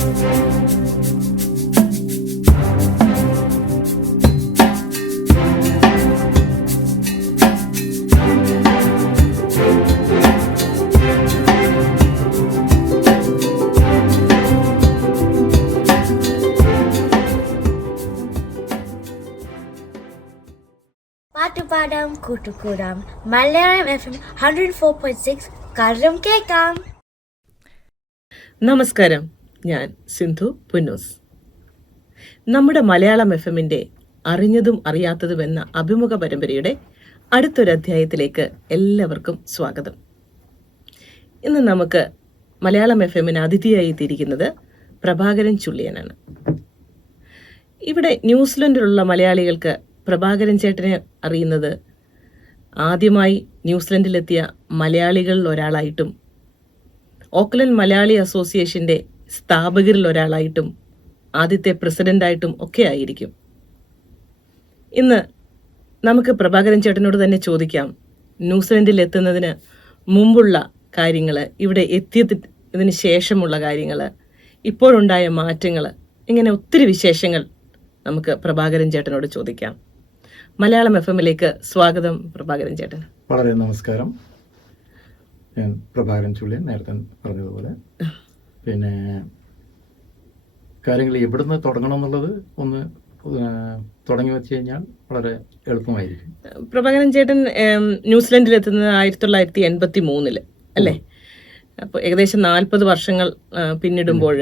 പാട്ടുപാടാം കൂട്ടുകൂടാം മലയാളം FM 104.6 കാര്യം കേൾക്കാം. നമസ്കാരം, ഞാൻ സിന്ധു പുന്നൂസ്. നമ്മുടെ മലയാളം FM-ന്റെ അറിഞ്ഞതും അറിയാത്തതും എന്ന അഭിമുഖ പരമ്പരയുടെ അടുത്തൊരു അധ്യായത്തിലേക്ക് എല്ലാവർക്കും സ്വാഗതം. ഇന്ന് നമുക്ക് മലയാളം FM-ന് അതിഥിയായി എത്തിയിരിക്കുന്നത് പ്രഭാകരൻ ചുള്ളിയനാണ്. ഇവിടെ ന്യൂസിലൻഡിലുള്ള മലയാളികൾക്ക് പ്രഭാകരൻ ചേട്ടനെ അറിയുന്നത് ആദ്യമായി ന്യൂസിലൻഡിലെത്തിയ മലയാളികളിൽ ഒരാളായിട്ടും ഓക്ലൻഡ് മലയാളി അസോസിയേഷൻ്റെ സ്ഥാപകരിൽ ഒരാളായിട്ടും ആദ്യത്തെ പ്രസിഡൻ്റായിട്ടും ഒക്കെ ആയിരിക്കും. ഇന്ന് നമുക്ക് പ്രഭാകരൻ ചേട്ടനോട് തന്നെ ചോദിക്കാം, ന്യൂസിലൻഡിൽ എത്തുന്നതിന് മുമ്പുള്ള കാര്യങ്ങൾ, ഇവിടെ എത്തിയതിന് ശേഷമുള്ള കാര്യങ്ങൾ, ഇപ്പോഴുണ്ടായ മാറ്റങ്ങൾ, ഇങ്ങനെ ഒത്തിരി വിശേഷങ്ങൾ നമുക്ക് പ്രഭാകരൻ ചേട്ടനോട് ചോദിക്കാം. മലയാളം FM-ലേക്ക് സ്വാഗതം പ്രഭാകരൻ ചേട്ടൻ. വളരെ നമസ്കാരം. ഞാൻ പ്രഭാകരൻ ചുള്ളിയൻ, നേരത്തെ പറഞ്ഞതുപോലെ. പിന്നെ കാര്യങ്ങൾ എവിടുന്ന് തുടങ്ങണം എന്നുള്ളത് ഒന്ന് തുടങ്ങി വെച്ച് കഴിഞ്ഞാൽ വളരെ എളുപ്പമായിരിക്കും. പ്രഭാകരൻ ചേട്ടൻ ന്യൂസിലൻഡിൽ എത്തുന്നത് 1983 അല്ലേ? അപ്പോൾ ഏകദേശം 40 വർഷങ്ങൾ പിന്നിടുമ്പോൾ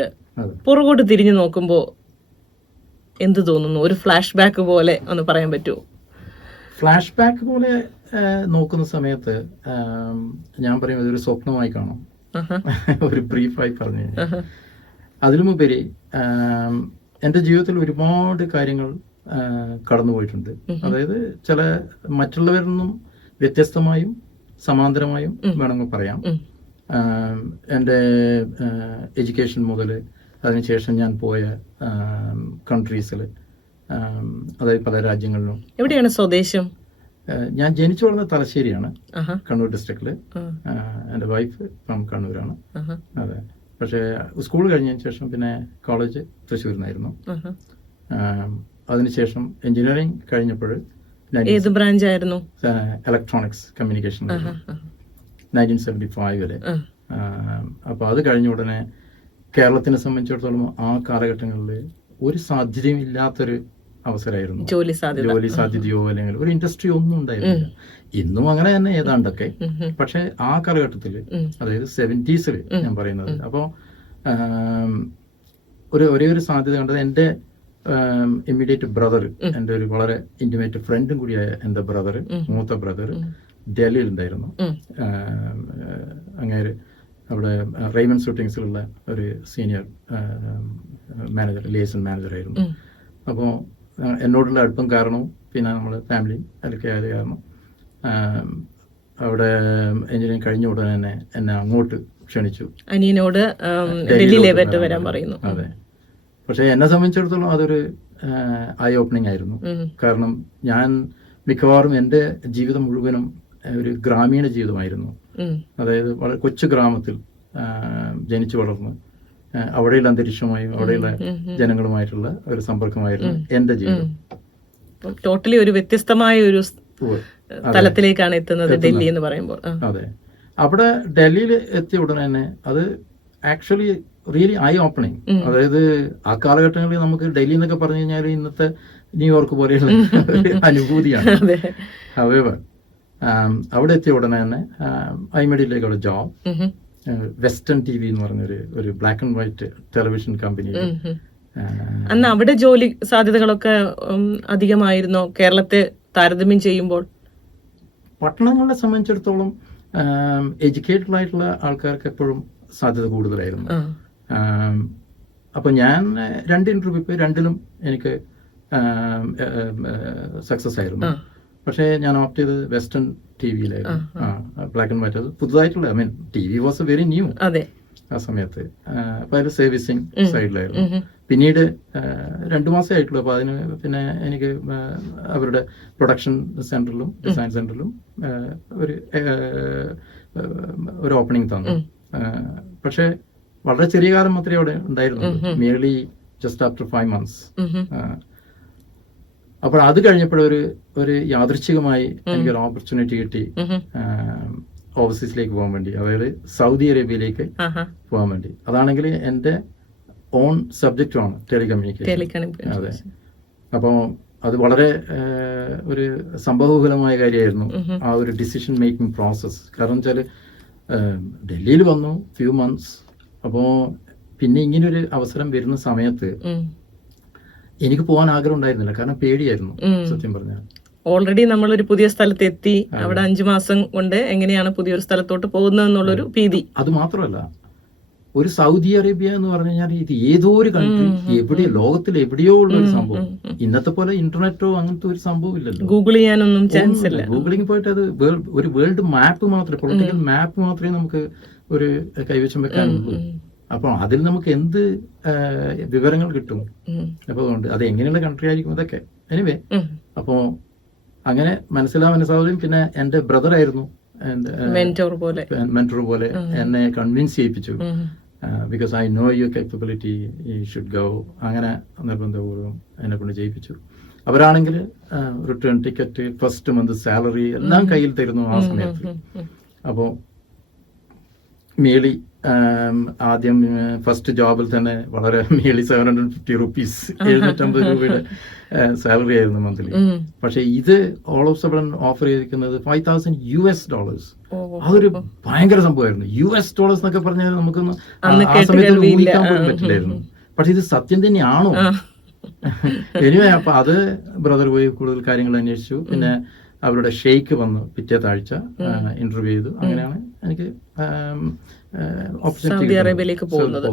പുറകോട്ട് തിരിഞ്ഞു നോക്കുമ്പോൾ എന്ത് തോന്നുന്നു? ഒരു ഫ്ലാഷ് ബാക്ക് പോലെ ഒന്ന് പറയാൻ പറ്റുമോ? ഫ്ലാഷ് ബാക്ക് പോലെ നോക്കുന്ന സമയത്ത് ഞാൻ പറയും ഇതൊരു സ്വപ്നമായി കാണും. ഒരു ബ്രീഫായി പറഞ്ഞു കഴിഞ്ഞാൽ അതിലുമുപരി എൻ്റെ ജീവിതത്തിൽ ഒരുപാട് കാര്യങ്ങൾ കടന്നുപോയിട്ടുണ്ട്. അതായത് ചില മറ്റുള്ളവരിൽ നിന്നും വ്യത്യസ്തമായും സമാന്തരമായും വേണമെങ്കിൽ പറയാം. എൻ്റെ എഡ്യൂക്കേഷൻ മുതൽ അതിനുശേഷം ഞാൻ പോയ കൺട്രീസിൽ, അതായത് പല രാജ്യങ്ങളിലും. എവിടെയാണ് സ്വദേശം? ഞാൻ ജനിച്ചു വളർന്ന തലശ്ശേരിയാണ്, കണ്ണൂർ ഡിസ്ട്രിക്റ്റില്. എൻ്റെ വൈഫ് ഫ്രം കണ്ണൂരാണ്. അതെ. പക്ഷേ സ്കൂൾ കഴിഞ്ഞതിന് ശേഷം പിന്നെ കോളേജ് തൃശ്ശൂരിനായിരുന്നു. അതിനുശേഷം എഞ്ചിനീയറിംഗ് കഴിഞ്ഞപ്പോൾ ഏത് ബ്രാഞ്ചായിരുന്നു? ഇലക്ട്രോണിക്സ് കമ്മ്യൂണിക്കേഷൻ 1975 അപ്പോൾ അത് കഴിഞ്ഞ ഉടനെ കേരളത്തിനെ സംബന്ധിച്ചിടത്തോളം ആ കാലഘട്ടങ്ങളിൽ ഒരു സാധ്യതയും ഇല്ലാത്തൊരു അവസരമായിരുന്നു. ജോലി സാധ്യതയോ അല്ലെങ്കിൽ ഒരു ഇൻഡസ്ട്രി ഒന്നും ഉണ്ടായിരുന്നില്ല. ഇന്നും അങ്ങനെ തന്നെ ഏതാണ്ടൊക്കെ. പക്ഷെ ആ കാലഘട്ടത്തിൽ, അതായത് 70s ഞാൻ പറയുന്നത്, അപ്പോൾ ഒരേ ഒരു സാധ്യത കണ്ടത് എൻ്റെ ഇമ്മീഡിയറ്റ് ബ്രദർ, എൻ്റെ ഒരു വളരെ ഇന്റിമേറ്റ് ഫ്രണ്ടും കൂടിയായ എൻ്റെ ബ്രദർ, മൂത്ത ബ്രദർ ഡൽഹിയിലുണ്ടായിരുന്നു. അങ്ങേര് അവിടെ റെയ്മൺ ഷൂട്ടിങ്സിലുള്ള ഒരു സീനിയർ മാനേജർ, ലിയേസൺ മാനേജറായിരുന്നു. അപ്പോൾ എന്നോടുള്ള അടുപ്പം കാരണവും പിന്നെ നമ്മൾ ഫാമിലി അതിലൊക്കെ ആയത് കാരണം അവിടെ എഞ്ചിനീയറിംഗ് കഴിഞ്ഞ ഉടനെ തന്നെ എന്നെ അങ്ങോട്ട് ക്ഷണിച്ചു. അനിയനോട് ഡൽഹിയിലേക്ക് വരാൻ പറയുന്നു. അതെ. പക്ഷെ എന്നെ സംബന്ധിച്ചിടത്തോളം അതൊരു ഐ ഓപ്പണിംഗ് ആയിരുന്നു. കാരണം ഞാൻ മിക്കവാറും എൻ്റെ ജീവിതം മുഴുവനും ഒരു ഗ്രാമീണ ജീവിതമായിരുന്നു. അതായത് വളരെ കൊച്ചു ഗ്രാമത്തിൽ ജനിച്ചു വളർന്ന് അവിടെയുള്ള അന്തരീക്ഷമായും അവിടെയുള്ള ജനങ്ങളുമായിട്ടുള്ള ഒരു സമ്പർക്കമായിരുന്നു എൻ്റെ ജീവിതം. ടോട്ടലി ഒരു വ്യത്യസ്തമായ ഒരു തലത്തിലേക്കാണ് എത്തുന്നത് ഡൽഹി എന്ന് പറയുമ്പോൾ. അതെ. അവിടെ ഡൽഹിയിൽ എത്തിയ ഉടനെ തന്നെ അത് ആക്ച്വലി റിയലി ഐ ഓപ്പണിംഗ്. അതായത് ആ കാലഘട്ടങ്ങളിൽ നമുക്ക് ഡൽഹി എന്നൊക്കെ പറഞ്ഞു കഴിഞ്ഞാൽ ഇന്നത്തെ ന്യൂയോർക്ക് പോലെയുള്ള അനുഭൂതിയാണ്. ഹവെവർ അവിടെ എത്തിയ ഉടനെ തന്നെ ഐ മെഡിലേക്ക് അവിടെ ജോബ്. വെസ്റ്റേൺ TV എന്ന് പറഞ്ഞൊരു black and white television company. അന്ന് അവിടെ ജോലി സാധ്യതകളൊക്കെ അധികമായിരുന്നോ കേരളത്തെ താരതമ്യം ചെയ്യുമ്പോൾ? പട്ടണങ്ങളെ സംബന്ധിച്ചിടത്തോളം എഡ്യൂക്കേറ്റഡ് ആയിട്ടുള്ള ആൾക്കാർക്ക് എപ്പോഴും സാധ്യത കൂടുതലായിരുന്നു. അപ്പോൾ ഞാൻ 2 ഇന്റർവ്യൂ പോയി, 2ലും എനിക്ക് സക്സസ് ആയിരുന്നു. പക്ഷേ ഞാൻ ഓപ്റ്റ് ചെയ്തത് വെസ്റ്റേൺ ടിവിയിലായിരുന്നു. Black and white. അത് പുതുതായിട്ടുള്ള, TV വാസ് വെരി ന്യൂ ആ സമയത്ത്. അപ്പൊ അതിൽ സർവീസിങ് സൈഡിലായിരുന്നു. പിന്നീട് 2 മാസമേ ആയിട്ടുള്ളൂ. അപ്പോൾ അതിന് പിന്നെ എനിക്ക് അവരുടെ പ്രൊഡക്ഷൻ സെന്ററിലും ഡിസൈൻ സെന്ററിലും ഒരു ഓപ്പണിംഗ് തന്നു. പക്ഷേ വളരെ ചെറിയ കാലം മാത്രമേ അവിടെ ഉണ്ടായിരുന്നുള്ളൂ, മിയർലി ജസ്റ്റ് ആഫ്റ്റർ 5 months. അപ്പോൾ അത് കഴിഞ്ഞപ്പോഴൊരു യാദൃച്ഛികമായി എനിക്കൊരു ഓപ്പർച്യൂണിറ്റി കിട്ടി ഓവർസീസിലേക്ക് പോകാൻ വേണ്ടി, അതായത് സൗദി അറേബ്യയിലേക്ക് പോകാൻ വേണ്ടി. അതാണെങ്കിൽ എൻ്റെ ഓൺ സബ്ജക്റ്റുമാണ് ടെലികമ്മ്യൂണിക്കേഷൻ. അതെ. അപ്പോൾ അത് വളരെ ഒരു സംഭവബഹുലമായ കാര്യമായിരുന്നു ആ ഒരു ഡിസിഷൻ മേക്കിംഗ് പ്രോസസ്സ്. കാരണം വെച്ചാൽ ഡൽഹിയിൽ വന്നു ഫ്യൂ മന്ത്സ്. അപ്പോൾ പിന്നെ ഇങ്ങനൊരു അവസരം വരുന്ന സമയത്ത് എനിക്ക് പോകാൻ ആഗ്രഹം ഉണ്ടായിരുന്നില്ല, കാരണം പേടിയായിരുന്നു സത്യം പറഞ്ഞാൽ. ഓൾറെഡി നമ്മളൊരു പുതിയ സ്ഥലത്ത് എത്തി, അവിടെ 5 മാസം കൊണ്ട് എങ്ങനെയാണ് പുതിയൊരു സ്ഥലത്തോട്ട് പോകുന്നത് എന്നുള്ളൊരു ഭീതി. അത് മാത്രമല്ല, ഒരു സൗദി അറേബ്യ എന്ന് പറഞ്ഞു കഴിഞ്ഞാൽ ഇത് ഏതോ ഒരു കൺട്രി, എവിടെയോ ലോകത്തിൽ എവിടെയോ ഉള്ള ഒരു സംഭവം. ഇന്നത്തെ പോലെ ഇന്റർനെറ്റോ അങ്ങനത്തെ ഒരു സംഭവം ഇല്ലല്ലോ, ഗൂഗിൾ ചെയ്യാനൊന്നും ചാൻസ് ഇല്ല. ഗൂഗിളിൽ പോയിട്ട് അത് ഒരു വേൾഡ് മാപ്പ് മാത്രമേ, പൊളിറ്റിക്കൽ മാപ്പ് മാത്രമേ നമുക്ക് ഒരു കൈവശം വെക്കാനുള്ളൂ. അപ്പോൾ അതിൽ നമുക്ക് എന്ത് വിവരങ്ങൾ കിട്ടും? അപ്പോൾ അത് എങ്ങനെയുള്ള കൺട്രി ആയിരിക്കും ഇതൊക്കെ. എനിവേ, അപ്പോൾ അങ്ങനെ മനസ്സിലാവുകയും പിന്നെ എൻ്റെ ബ്രദറായിരുന്നു മെന്റോർ പോലെ എന്നെ കൺവിൻസ് ചെയ്യിപ്പിച്ചു. Because I know your capability, you should go. അങ്ങനെ നിർബന്ധപൂർവ്വം എന്നെ കൊണ്ട് ചെയ്യിപ്പിച്ചു. അവരാണെങ്കിൽ return ticket, first month salary എല്ലാം കയ്യിൽ തരുന്നു ആ സമയത്ത്. അപ്പോൾ മേളി ആദ്യം ഫസ്റ്റ് ജോബിൽ തന്നെ വളരെ മേളി 750 rupees, 750 രൂപയുടെ സാലറി ആയിരുന്നു മന്ത്ലി. പക്ഷെ ഇത് ഓൾ ഓഫ് സഡൻ ഓഫർ ചെയ്തിരിക്കുന്നത് $5,000. അതൊരു ഭയങ്കര സംഭവമായിരുന്നു. $US എന്നൊക്കെ പറഞ്ഞാൽ നമുക്കൊന്ന് ആ സമയത്ത് ഊഹിക്കാൻ പോലും പറ്റില്ലായിരുന്നു. പക്ഷെ ഇത് സത്യം തന്നെയാണോ? എനിവേ, അപ്പൊ അത് ബ്രദർ പോയി കൂടുതൽ കാര്യങ്ങൾ അന്വേഷിച്ചു. പിന്നെ അവരുടെ ഷെയ്ക്ക് വന്നു പിറ്റേ താഴ്ച, ഇന്റർവ്യൂ ചെയ്തു. അങ്ങനെയാണ് എനിക്ക് സൗദി അറേബ്യയിലേക്ക് പോകുന്നത്.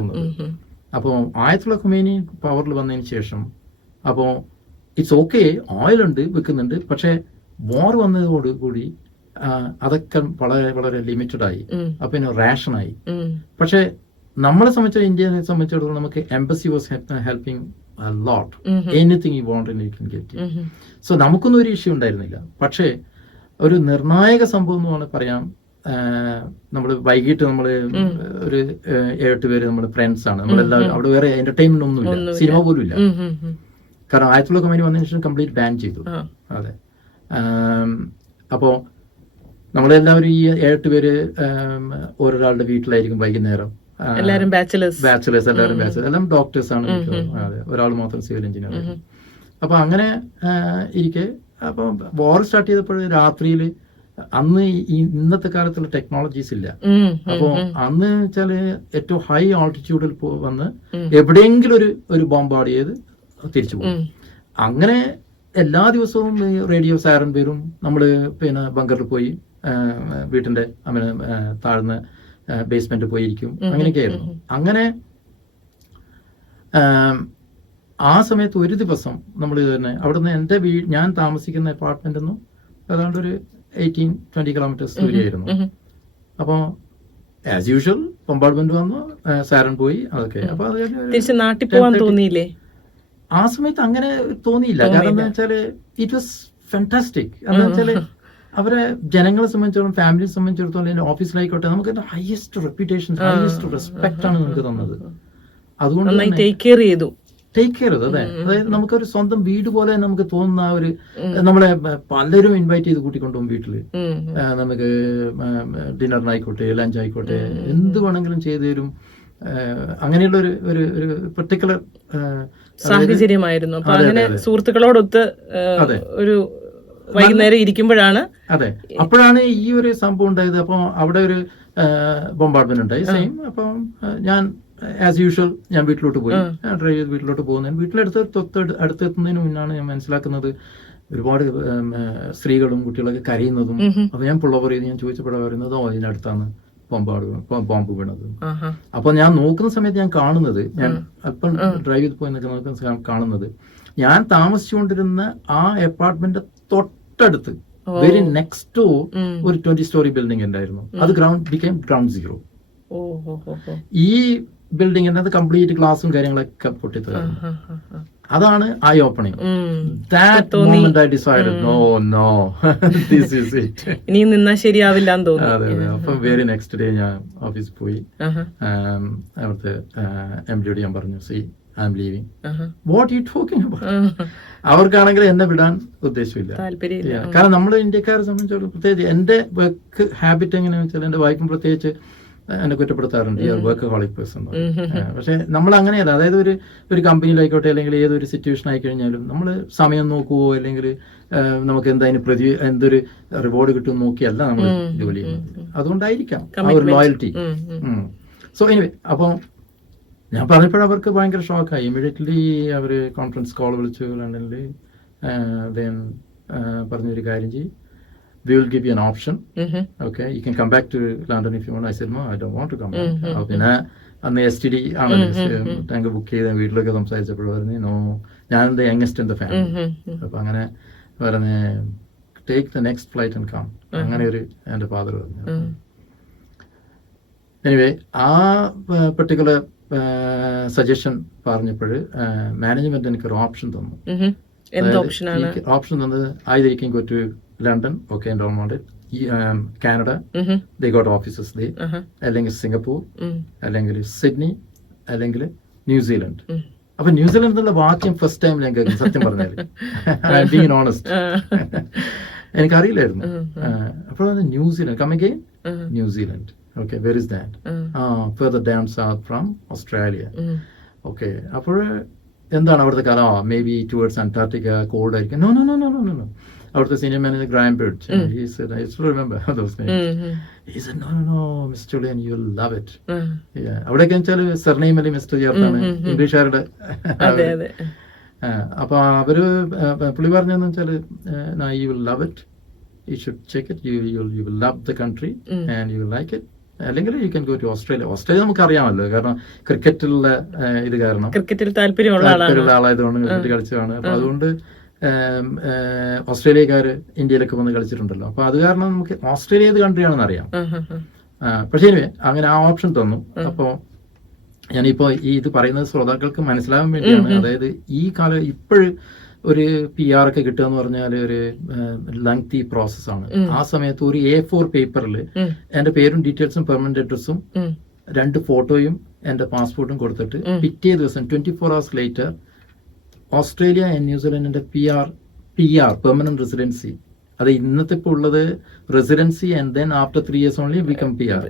അപ്പോൾ ആയത്തുള്ള ഖുമൈനി പവറിൽ വന്നതിന് ശേഷം അപ്പോൾ ഇറ്റ്സ് ഓക്കെ, ഓയിൽ ഉണ്ട്, വെക്കുന്നുണ്ട്. പക്ഷെ വാർ വന്നതോടുകൂടി അതൊക്കെ വളരെ വളരെ ലിമിറ്റഡ് ആയി. അപ്പൊ പിന്നെ റേഷനായി. പക്ഷെ നമ്മളെ സംബന്ധിച്ച ഇന്ത്യയെ സംബന്ധിച്ചിടത്തോളം നമുക്ക് embassy was helping a lot. Anything you want and you can get it. So നമുക്കൊന്നും ഒരു ഇഷ്യൂ ഉണ്ടായിരുന്നില്ല. പക്ഷേ ഒരു നിർണായക സംഭവം എന്ന് പറയാം, നമ്മൾ വൈകിട്ട് നമ്മൾ ഒരു 7 പേര് നമ്മുടെ ഫ്രണ്ട്സ് ആണ്. നമ്മളെല്ലാവരും അവിടെ വേറെ എന്റർടൈൻമെന്റ് ഒന്നുമില്ല, സിനിമ പോലും ഇല്ല. കാരണം ആയത്തുള്ള ഖുമൈനി വന്നതിന് ശേഷം കംപ്ലീറ്റ് ബാൻ ചെയ്തു. അതെ. അപ്പോൾ നമ്മളെല്ലാവരും ഈ 7 പേര് ഓരോരാളുടെ വീട്ടിലായിരിക്കും വൈകുന്നേരം. എല്ലാവരും ബാച്ചിലേഴ്സ്, എല്ലാം ഡോക്ടേഴ്സ് ആണ്. അതെ, ഒരാൾ മാത്രം സിവിൽ എഞ്ചിനീയർ. അപ്പൊ അങ്ങനെ ഇരിക്കെ അപ്പൊ വാർ സ്റ്റാർട്ട് ചെയ്തപ്പോൾ രാത്രിയിൽ, അന്ന് ഇന്നത്തെ കാലത്തുള്ള ടെക്നോളജീസ് ഇല്ല. അപ്പൊ അന്ന് വെച്ചാല് ഏറ്റവും ഹൈ ആൾട്ടിറ്റ്യൂഡിൽ വന്ന് എവിടെയെങ്കിലും ഒരു ബോംബാർഡ് ചെയ്ത് തിരിച്ചു പോകും. അങ്ങനെ എല്ലാ ദിവസവും റേഡിയോ സൈറൻ വരും. നമ്മള് പിന്നെ ബങ്കറിൽ പോയി വീട്ടിന്റെ താഴ്ന്ന ബേസ്മെന്റ് പോയിരിക്കും. അങ്ങനെയൊക്കെയായിരുന്നു. അങ്ങനെ ആ സമയത്ത് ഒരു ദിവസം നമ്മൾ തന്നെ അവിടുന്ന് എൻ്റെ ഞാൻ താമസിക്കുന്ന അപ്പാർട്ട്മെന്റ് ഒന്നും ഏതാണ്ട് ഒരു 18-20 kilometers ദൂരെയായിരുന്നു. അപ്പോൾ ആസ് യൂഷ്വൽ ബോംബാർഡ്മെന്റ് വന്നു, സൈറൻ പോയി, അതൊക്കെ. അപ്പൊ അത് നാട്ടിൽ പോകാൻ തോന്നിയില്ലേ? ആ സമയത്ത് അങ്ങനെ തോന്നിയില്ല. കാരണം എന്താ വെച്ചാല് ഇറ്റ് വാസ് ഫാന്റാസ്റ്റിക്. എന്താ വെച്ചാല് അവരെ ജനങ്ങളെ സംബന്ധിച്ചിടത്തോളം, ഫാമിലിയെ സംബന്ധിച്ചിടത്തോളം, ഓഫീസിലായിക്കോട്ടെ, നമുക്ക് ഹയസ്റ്റ് റെപ്യൂട്ടേഷൻ, ഹയസ്റ്റ് റെസ്പെക്ട് ആണ് നമുക്ക് തന്നത്. അതുകൊണ്ട് ടേക്ക് കെയർ ചെയ്തു. അതെ. അതായത് നമുക്കൊരു സ്വന്തം വീട് പോലെ നമുക്ക് തോന്നുന്ന ആ ഒരു, നമ്മളെ പലരും ഇൻവൈറ്റ് ചെയ്ത് കൂട്ടിക്കൊണ്ടുപോകും വീട്ടില്. നമുക്ക് ഡിന്നറിനായിക്കോട്ടെ, ലഞ്ച് ആയിക്കോട്ടെ, എന്ത് വേണമെങ്കിലും ചെയ്തു തരും. അങ്ങനെയുള്ള ഒരു പെർട്ടിക്കുലർ സാഹചര്യമായിരുന്നു. അപ്പൊ അങ്ങനെ സുഹൃത്തുക്കളോടൊത്ത് ഒരു വൈകുന്നേരം ഇരിക്കുമ്പോഴാണ്, അതെ, അപ്പോഴാണ് ഈ ഒരു സംഭവം ഉണ്ടായത്. അപ്പോൾ അവിടെ ഒരു ബോംബാർഡ്മെന്റ് ഉണ്ടായി, സെയിം. അപ്പം ഞാൻ ആസ് യൂഷ്വൽ ഞാൻ വീട്ടിലോട്ട് പോയി. ഡ്രൈവ് ചെയ്ത് വീട്ടിലോട്ട് പോകുന്നതിന് അടുത്തെത്തുന്നതിന് മുന്നാണ് ഞാൻ മനസ്സിലാക്കുന്നത് ഒരുപാട് സ്ത്രീകളും കുട്ടികളൊക്കെ കരയുന്നതും. അപ്പൊ ഞാൻ പുള്ളവർ ചെയ്ത് ഞാൻ ചോദിച്ചപ്പോഴാണ് പറയുന്നത്, ഇതിനടുത്താണ് ബോംബ് വീണത്. അപ്പൊ ഞാൻ നോക്കുന്ന സമയത്ത് ഞാൻ കാണുന്നത്, ഞാൻ അല്പം ഡ്രൈവ് ചെയ്ത് പോയി നോക്കുന്ന കാണുന്നത്, ഞാൻ താമസിച്ചുകൊണ്ടിരുന്ന ആ അപ്പാർട്ട്മെന്റ് തൊട്ടടുത്ത് വെരി നെക്സ്റ്റ് ഡോർ ഒരു 20 story ബിൽഡിംഗ് ഉണ്ടായിരുന്നു. അത് ഗ്രൗണ്ട് സീറോ. ഈ ബിൽഡിംഗിന്റെ അത് കംപ്ലീറ്റ് ഗ്ലാസും കാര്യങ്ങളൊക്കെ പൊട്ടിത്തരായിരുന്നു. അതാണ് eye opening. That moment I decided no this is it. ഇനി നിന്നാ ശരിയാവില്ല എന്ന് തോന്നുന്നു. അതെ അതെ. അപ്പം വെരി നെക്സ്റ്റ് ഡേ ഞാൻ ഓഫീസിൽ പോയി അവിടുത്തെ MD ഞാൻ പറഞ്ഞു, see I'm leaving. What you talking about? അവർക്കാണെങ്കിൽ എന്നെ വിടാൻ ഉദ്ദേശമില്ല. കാരണം നമ്മൾ ഇന്ത്യക്കാരെ സംബന്ധിച്ചോളം പ്രത്യേകിച്ച് എന്റെ വർക്ക് ഹാബിറ്റ് എങ്ങനെയാണെന്ന് വെച്ചാൽ, എന്റെ വൈഫും പ്രത്യേകിച്ച് എന്നെ കുറ്റപ്പെടുത്താറുണ്ട്, ഈ വർക്ക് ഹോളിക് പേഴ്സൺ. പക്ഷെ നമ്മൾ അങ്ങനെയല്ല. അതായത് ഒരു കമ്പനിയിലായിക്കോട്ടെ അല്ലെങ്കിൽ ഏതൊരു സിറ്റുവേഷൻ ആയി കഴിഞ്ഞാലും നമ്മൾ സമയം നോക്കുവോ അല്ലെങ്കിൽ നമുക്ക് എന്തൊരു റിവാർഡ് കിട്ടും നോക്കിയല്ല നമ്മൾ ജോലി ചെയ്യുന്നത്. അതുകൊണ്ടായിരിക്കാം ആ ഒരു ലോയൽറ്റി. സോ എനിവേ, അപ്പോൾ ഞാൻ പറഞ്ഞപ്പോഴും അവർക്ക് ഭയങ്കര ഷോക്കായി. ഇമ്മീഡിയറ്റ്ലി അവർ കോൺഫറൻസ് കോൾ വിളിച്ചു ലണ്ടനിൽ. ദെൻ പറഞ്ഞൊരു കാര്യം ചെയ്യും, we will give you an option. Okay, you can come back to London if you want. I said, no, I don't want to come back. പിന്നെ അന്ന് STD ആണ് ടാങ്ക് ബുക്ക് ചെയ്ത് വീട്ടിലൊക്കെ സംസാരിച്ചപ്പോൾ പറഞ്ഞു, നോ, ഞാൻ the youngest in the family. അപ്പൊ അങ്ങനെ പറഞ്ഞ് take the next flight and come. അങ്ങനെ ഒരു എൻ്റെ ഫാദർ പറഞ്ഞു. എനിവേ, ആ പെർട്ടിക്കുലർ സജഷൻ പറഞ്ഞപ്പോൾ മാനേജ്മെന്റ് എനിക്കൊരു ഓപ്ഷൻ തന്നു. ഓപ്ഷൻ തന്നത് either you can go to London, okay, and don't want it. Canada, they got offices there. അല്ലെങ്കിൽ സിംഗപ്പൂർ, അല്ലെങ്കിൽ സിഡ്നി, അല്ലെങ്കിൽ ന്യൂസിലൻഡ്. അപ്പൊ ന്യൂസിലൻഡ് എന്നുള്ള വാക്യം ഫസ്റ്റ് ടൈം ഞാൻ കേൾക്കും, സത്യം പറഞ്ഞാല്. ബീങ് ഓണസ്റ്റ്, എനിക്കറിയില്ലായിരുന്നു. അപ്പോൾ New Zealand, come again New Zealand. Okay, where is that? Further down south from Australia. Okay, അപ്പോൾ എന്താണ് അവിടുത്തെ കാലം? Maybe towards Antarctica, cold ആയിരിക്കും. No no no no no no. അവിടുത്തെ senior manager Graham Bird, he said, I still remember those names. He said, no, Mr. Julian, you'll love it. Yeah, അവിടെയൊക്കെ വെച്ചാൽ surname അല്ലെങ്കിൽ mister ചേർത്താണ് ഇംഗ്ലീഷുകാരുടെ. അപ്പൊ അവര് പുള്ളി പറഞ്ഞതെന്ന് വെച്ചാല്, you will love it, you should check it, you will love the country and you will like it. അല്ലെങ്കിൽ you can go to Australia. Australia നമുക്ക് അറിയാമല്ലോ, കാരണം ക്രിക്കറ്റിലുള്ള ഇത് കാരണം, ക്രിക്കറ്റിൽ താല്പര്യമുള്ള ആളായതുകൊണ്ട് ക്രിക്കറ്റ് കളിച്ചതാണ്. അപ്പൊ അതുകൊണ്ട് ഓസ്ട്രേലിയക്കാര് ഇന്ത്യയിലൊക്കെ വന്ന് കളിച്ചിട്ടുണ്ടല്ലോ. അപ്പൊ അത് കാരണം നമുക്ക് ഓസ്ട്രേലിയ ഏത് കൺട്രിയാണെന്ന് അറിയാം. പക്ഷേ അങ്ങനെ ആ ഓപ്ഷൻ തന്നു. അപ്പോ ഞാനിപ്പോ ഇത് പറയുന്നത് ശ്രോതാക്കൾക്ക് മനസ്സിലാവാൻ വേണ്ടിയാണ്. അതായത് ഈ കാലം ഇപ്പോഴും ഒരു PR ഒക്കെ കിട്ടുക എന്ന് പറഞ്ഞാൽ ഒരു ലെങ്തി പ്രോസസ്സാണ്. ആ സമയത്ത് ഒരു A4 പേപ്പറിൽ എന്റെ പേരും ഡീറ്റെയിൽസും പെർമനന്റ് അഡ്രസ്സും 2 ഫോട്ടോയും എന്റെ പാസ്പോർട്ടും കൊടുത്തിട്ട് പിറ്റേ ദിവസം 24 hours ലേറ്റർ ഓസ്ട്രേലിയ ആൻഡ് ന്യൂസിലൻഡിന്റെ PR പെർമനന്റ് റെസിഡൻസി, അത് ഇന്നത്തെ ഇപ്പോൾ ഉള്ളത് residency and then after 3 years only become PR.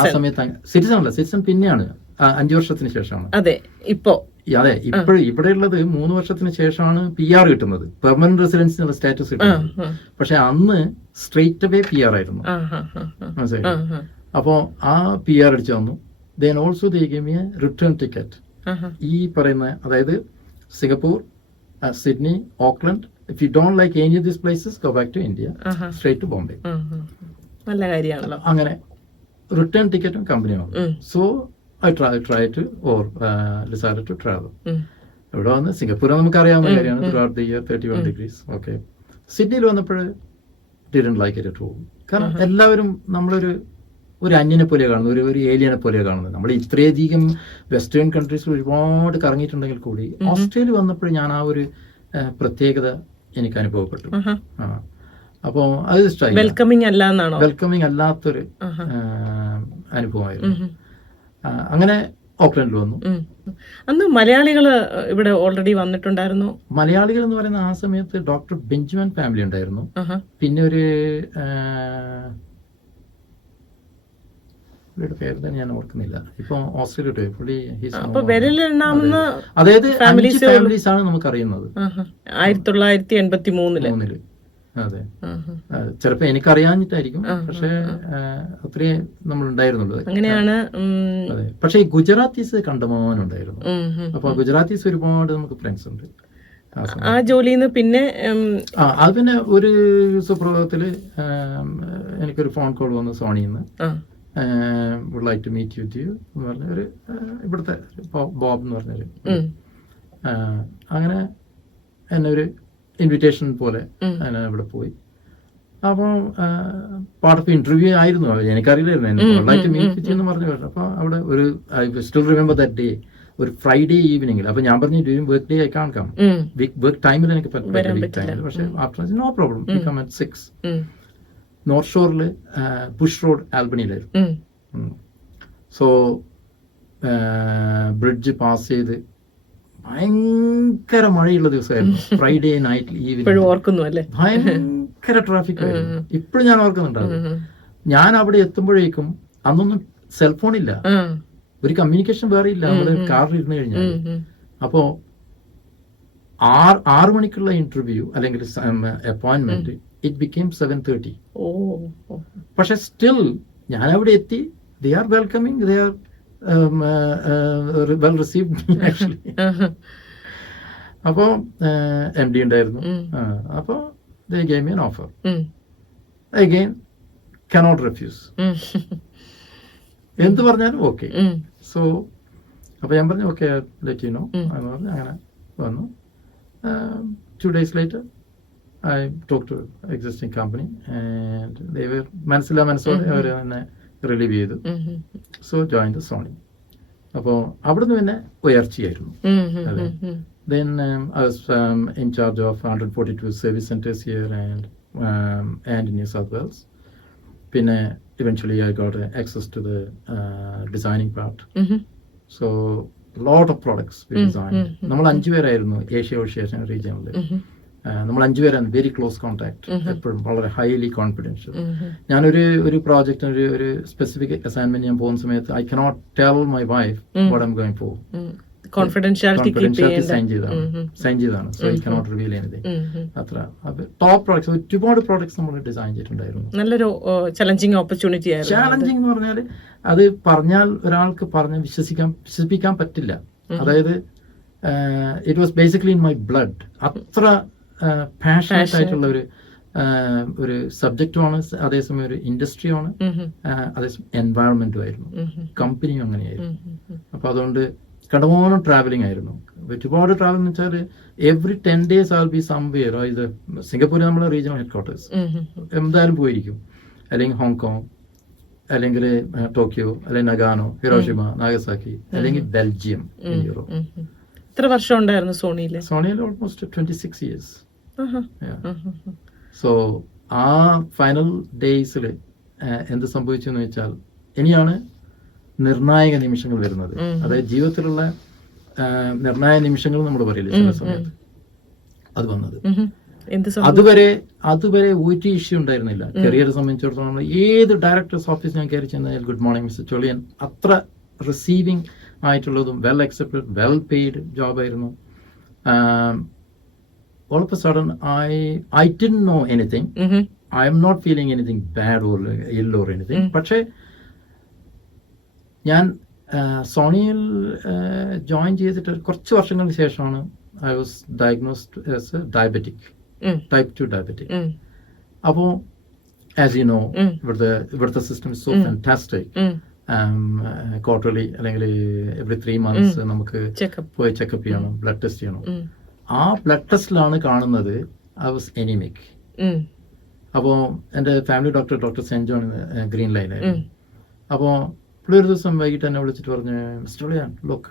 ആ സമയത്ത് സിറ്റിസൺ അല്ല, സിറ്റിസൺ പിന്നെയാണ് 5 വർഷത്തിന് ശേഷമാണ്. അതെ, ഇപ്പോഴും ഇവിടെ ഉള്ളത് 3 വർഷത്തിന് ശേഷമാണ് PR കിട്ടുന്നത്, പെർമനന്റ് റെസിഡൻസി എന്നുള്ള സ്റ്റാറ്റസ് കിട്ടുന്നത്. പക്ഷെ അന്ന് സ്ട്രെയിറ്റ് അവേ PR ആയിരുന്നു, മനസ്സിലായി. അപ്പോ ആ PR അടിച്ചു വന്നു. Then also they gave me a return ticket. ഈ പറയുന്ന, അതായത് Singapore, Sydney, Auckland. If you don't like any of these places, go back to India, straight to Bombay. നല്ല കാര്യമാണല്ലോ. അങ്ങനെ റിട്ടേൺ ടിക്കറ്റും കമ്പനി വന്നു. So I tried to or decided to travel. ഇവിടെ വന്ന് സിംഗപ്പൂർ നമുക്ക് അറിയാവുന്ന കാര്യമാണ്, throughout the year 31 degrees. Okay, സിഡ്നിയിൽ വന്നപ്പോൾ didn't like it at all. കാരണം എല്ലാവരും നമ്മളൊരു അന്യനെ പോലെ കാണുന്നത്, ഒരു ഏലിയനെ പോലെ കാണുന്നത്. നമ്മൾ ഇത്രയധികം വെസ്റ്റേൺ കൺട്രീസിൽ ഒരുപാട് കറങ്ങിയിട്ടുണ്ടെങ്കിൽ കൂടി ഓസ്ട്രേലിയ വന്നപ്പോൾ ഞാൻ ആ ഒരു പ്രത്യേകത എനിക്ക് അനുഭവപ്പെട്ടു. അപ്പോൾ അത് വെൽക്കമിങ് അല്ലാത്തൊരു അനുഭവമായിരുന്നു. അങ്ങനെ ഓക്ലൻഡിൽ വന്നു. അന്ന് മലയാളികള് ഇവിടെ ഓൾറെഡി വന്നിട്ടുണ്ടായിരുന്നു. മലയാളികൾ എന്ന് പറയുന്ന ആ സമയത്ത് ഡോക്ടർ ബെഞ്ചമിൻ ഫാമിലി ഉണ്ടായിരുന്നു. പിന്നെ ഒരു പേര് തന്നെ ഞാൻ ഓർക്കുന്നില്ല ഇപ്പൊ, ഓസ്ട്രേലിയ പുള്ളി. അതായത് ഫാമിലീസ് ആണ് നമുക്ക് അറിയുന്നത് 1983. അതെ, ചിലപ്പോ എനിക്കറിയാഞ്ഞിട്ടായിരിക്കും, പക്ഷെ അത്രേ നമ്മൾ ഉണ്ടായിരുന്നുള്ളൂ. അങ്ങനെയാണ്. അതെ, പക്ഷെ ഈ ഗുജറാത്തീസ് കണ്ടമാനുണ്ടായിരുന്നു. അപ്പൊ ഗുജറാത്തീസ് ഒരുപാട് നമുക്ക് ഫ്രണ്ട്സ് ഉണ്ട് ആ ജോലിന്ന്. പിന്നെ അത് പിന്നെ ഒരു സുപ്രഭാതത്തില് എനിക്കൊരു ഫോൺ കോൾ വന്നു സോണിന്ന്, would like to meet with you എന്ന് പറഞ്ഞ ഒരു ഇവിടുത്തെ ബോബ് എന്ന് പറഞ്ഞൊരു. അങ്ങനെ എന്നെ ഒരു ഇൻവിറ്റേഷൻ പോലെ ഞാൻ ഇവിടെ പോയി. അപ്പോൾ പാർട്ട് ഓഫ് ഇന്റർവ്യൂ ആയിരുന്നു. എനിക്കറിയില്ലായിരുന്നു, എന്ന് പറഞ്ഞു. അപ്പൊ അവിടെ ഒരു I still remember that day, ഒരു ഫ്രൈഡേ ഈവനിങ്ങിൽ. അപ്പൊ ഞാൻ പറഞ്ഞു during work day I can't come, work ടൈമിൽ എനിക്ക് പറ്റില്ല. പക്ഷേ after no problem, you come at 6. North ഷോറിൽ ബുഷ് റോഡ് ആൽബണിയിലായിരുന്നു. സോ ബ്രിഡ്ജ് പാസ് ചെയ്ത് ഭയങ്കര മഴയുള്ള ദിവസമായിരുന്നു. ഫ്രൈഡേ നൈറ്റ് ഈവനിങ് ഭയങ്കര ട്രാഫിക് ആയിരുന്നു. ഇപ്പോഴും ഞാൻ ഓർക്കുന്നുണ്ടാവും. ഞാൻ അവിടെ എത്തുമ്പോഴേക്കും അന്നൊന്നും സെൽഫോൺ ഇല്ല, ഒരു കമ്മ്യൂണിക്കേഷൻ വേറെ ഇല്ല. നമ്മള് കാറിൽ ഇരുന്ന് കഴിഞ്ഞാൽ അപ്പോ 6 മണിക്കുള്ള ഇന്റർവ്യൂ അല്ലെങ്കിൽ അപ്പോയിന്റ്മെന്റ് ഇറ്റ് ബിക്കേം 7:30. പക്ഷെ സ്റ്റിൽ ഞാൻ അവിടെ എത്തി. They are welcoming, they are well received actually. അപ്പോ MD ഉണ്ടായിരുന്നു. അപ്പോ they gave me an offer. Again, cannot refuse. എന്ത് പറഞ്ഞാലും ഓക്കെ. സോ അപ്പൊ ഞാൻ പറഞ്ഞു ഓക്കെ ലെറ്റ് യു നോ എന്ന് പറഞ്ഞു. അങ്ങനെ വന്നു. 2 days later I talked to existing company and they were മനസ്സോടെ അവർ എന്നെ റിലീവ് ചെയ്തു. So join the Sony. അപ്പോൾ അവിടുന്ന് പിന്നെ ഉയർച്ചയായിരുന്നു. അതെ. Then I was in charge of 142 service centers here and in New South Wales. പിന്നെ eventually I got access to the designing part. So a lot of products we designed. നമ്മൾ 5 പേരായിരുന്നു Asia റീജിയനിൽ. നമ്മൾ 5 പേരാണ് വെരി ക്ലോസ് കോൺടാക്ട്, എപ്പോഴും വളരെ highly confidential. ഞാനൊരു പ്രോജക്റ്റിന് ഒരു സ്പെസിഫിക് അസൈൻമെന്റ് ഞാൻ പോകുന്ന സമയത്ത് I cannot tell my wife what I am going for. Confidentiality sign ചെയ്താണ്. So I cannot reveal anything. അത്ര ടോപ്പ് പ്രോഡക്ട്സ്, ഒരുപാട് പ്രോഡക്ട്സ് നമ്മൾ ഡിസൈൻ ചെയ്തിട്ടുണ്ടായിരുന്നു. നല്ലൊരു ചലഞ്ചിങ് ഓപ്പർച്യൂണിറ്റി ആയിരുന്നു. ചാലഞ്ചിങ് എന്ന് പറഞ്ഞാൽ അത് പറഞ്ഞാൽ ഒരാൾക്ക് പറഞ്ഞ് വിശ്വസിപ്പിക്കാൻ പറ്റില്ല. അതായത് it was basically in my blood. അത്ര പാഷനേറ്റ് ആയിട്ടുള്ള ഒരു സബ്ജക്റ്റുമാണ്, അതേസമയം ഒരു ഇൻഡസ്ട്രിയാണ്, അതേസമയം എൻവയറൺമെന്റും ആയിരുന്നു, കമ്പനിയും അങ്ങനെയായിരുന്നു. അപ്പൊ അതുകൊണ്ട് കണ്ടമാനം ട്രാവലിംഗ് ആയിരുന്നു. ഒരുപാട് ട്രാവൽ എന്ന് വെച്ചാൽ എവറി 10 days ആൾ ബി സംവെയർ. ഇത് സിംഗപ്പൂർ നമ്മളെ റീജിയണൽ ഹെഡ്ക്വാർട്ടേഴ്സ് എന്തായാലും പോയിരിക്കും, അല്ലെങ്കിൽ ഹോങ്കോങ്, അല്ലെങ്കിൽ ടോക്കിയോ, അല്ലെങ്കിൽ നഗാനോ, ഹിരോഷിമ, നാഗസാക്കി, അല്ലെങ്കിൽ ബെൽജിയം ഇൻ യൂറോപ്പ്. എത്ര വർഷം ഉണ്ടായിരുന്നു സോണിയിൽ? സോണിയിൽ ഓൾമോസ്റ്റ് 26 years. സോ ആ ഫൈനൽ ഡേയ്സിൽ എന്ത് സംഭവിച്ചു എന്ന് വെച്ചാൽ ഇനിയാണ് നിർണായക നിമിഷങ്ങൾ വരുന്നത്. അതായത് ജീവിതത്തിലുള്ള നിർണായക നിമിഷങ്ങൾ നമ്മൾ പറയില്ലേ ചില സമയത്ത്, അത് വന്നത്. അതുവരെ ഒരു ഇഷ്യൂ ഉണ്ടായിരുന്നില്ല കരിയറെ സംബന്ധിച്ചിടത്തോളം. നമ്മൾ ഏത് ഡയറക്ടേഴ്സ് ഓഫീസ് ഞാൻ കയറി ചെന്നാൽ ഗുഡ് മോർണിംഗ് മിസ്റ്റർ ചൊളിയൻ, അത്ര റിസീവിങ് ആയിട്ടുള്ളതും വെൽ അക്സെപ്റ്റഡ് വെൽ പെയ്ഡ് ജോബായിരുന്നു. All of a sudden I didn't know anything. I am not feeling anything bad or ill or anything. പക്ഷേ ഞാൻ സോണിയിൽ ജോയിൻ ചെയ്തിട്ട് കുറച്ച് വർഷങ്ങൾക്ക് ശേഷമാണ് I was diagnosed as A diabetic, type 2 diabetic. അപ്പോൾ as you know ഇവിടുത്തെ system is so fantastic. Quarterly അല്ലെങ്കിൽ every 3 months നമുക്ക് പോയി ചെക്കപ്പ് ചെയ്യണം, ബ്ലഡ് ടെസ്റ്റ് ചെയ്യണം. ആ ബ്ലഡ് ടെസ്റ്റിലാണ് കാണുന്നത് ഐ വാസ് എനിമിക്. അപ്പോൾ എൻ്റെ family doctor saint John Green ലൈനായിരുന്നു. അപ്പോൾ പുള്ളി ഒരു ദിവസം വൈകിട്ട് എന്നെ വിളിച്ചിട്ട് പറഞ്ഞു, മിസ്റ്റർ ലിയാൻ look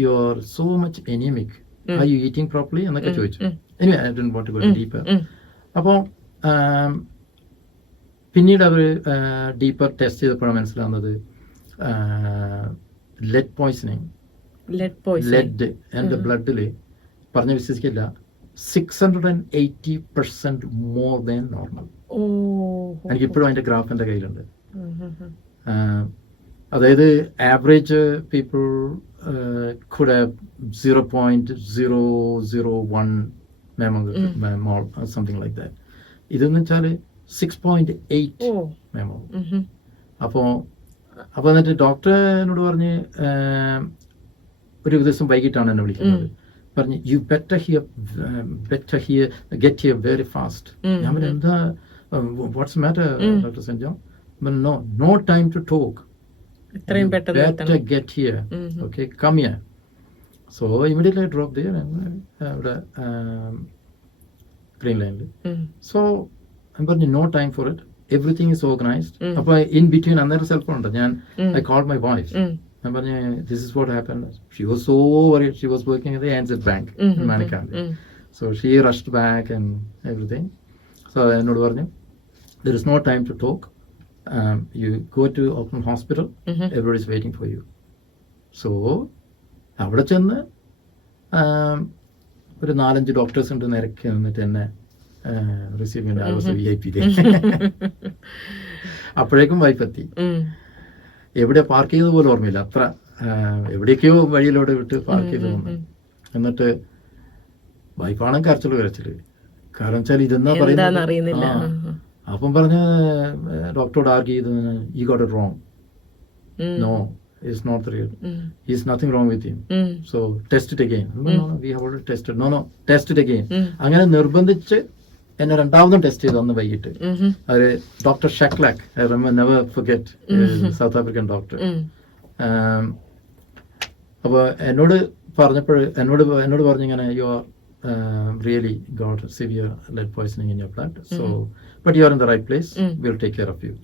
you are so much anaemic, are you eating properly എന്നൊക്കെ ചോദിച്ചു. Anyway I didn't want to go deeper. അപ്പോൾ പിന്നീട് അവർ ഡീപ്പർ ടെസ്റ്റ് ചെയ്തപ്പോഴാണ് മനസ്സിലാവുന്നത് ലെഡ് പോയ്സണിങ്. ലെഡ് എൻ്റെ ബ്ലഡിൽ പറഞ്ഞ് വിശ്വസിക്കില്ല 680% മോർ ദാൻ നോർമൽ. എനിക്കിപ്പോഴും അതിന്റെ ഗ്രാഫ് എൻ്റെ കയ്യിലുണ്ട്. അതായത് average people could have 0.001 memol, something like that. ഇതെന്ന് വെച്ചാൽ 6.8 മെമോ. അപ്പോൾ എന്നിട്ട് ഡോക്ടർ എന്നോട് പറഞ്ഞ് ഒരു ദിവസം വൈകിട്ടാണ് എന്നെ വിളിക്കുന്നത്. പറഞ്ഞു you better here get here very fast. ഞാൻ പറഞ്ഞു എന്താ, what's matter doctor saint John? No time to talk, better get here. Okay, come here. So immediately I dropped there and അവിടെ green line. So I'm going no time for it, everything is organized. അപ്പോൾ in between another cell phone ഉണ്ട്. ഞാൻ I called my wife. ഞാൻ പറഞ്ഞു this is what happen. She was so worried. She was working at the ANZ bank in മാനിക്കാണ്ടി. So she rushed back and everything. സോ എന്നോട് പറഞ്ഞു there is no time to talk. You go to Auckland Hospital. Everybody is waiting for you. So അവിടെ ചെന്ന് ഒരു 4-5 doctors ഉണ്ട് നിരക്ക് നിന്നിട്ട് എന്നെ റിസീവ് ചെയ്യേണ്ട. I was a VIP. അപ്പോഴേക്കും വൈഫ് എത്തി. എവിടെ പാർക്ക് ചെയ്തത് പോലും ഓർമ്മയില്ല. അത്ര എവിടേക്കോ വഴിയിലൂടെ വിട്ട് പാർക്ക് ചെയ്ത് വന്നു. എന്നിട്ട് വൈഫാണെങ്കിൽ കരച്ചില്. കാരണം വെച്ചാൽ ഇതെന്നാ പറയുന്നത്. അപ്പം പറഞ്ഞ് ഡോക്ടറോട് ആർഗ്യൂ ചെയ്തതിന് you got it wrong. No, it's not real. He's nothing wrong with him. So test it again. No, we have already tested. No, test it again. അങ്ങനെ നിർബന്ധിച്ച് എന്നെ രണ്ടാമതും ടെസ്റ്റ് ചെയ്തു അന്ന് വൈകിട്ട്. അത് ഡോക്ടർ ഷക്ലാക്ക്, I never forget, South African doctor. അപ്പോൾ എന്നോട് പറഞ്ഞിങ്ങനെ you are really got severe lead poisoning in your blood. So but you are in the right place. We'll take care of you.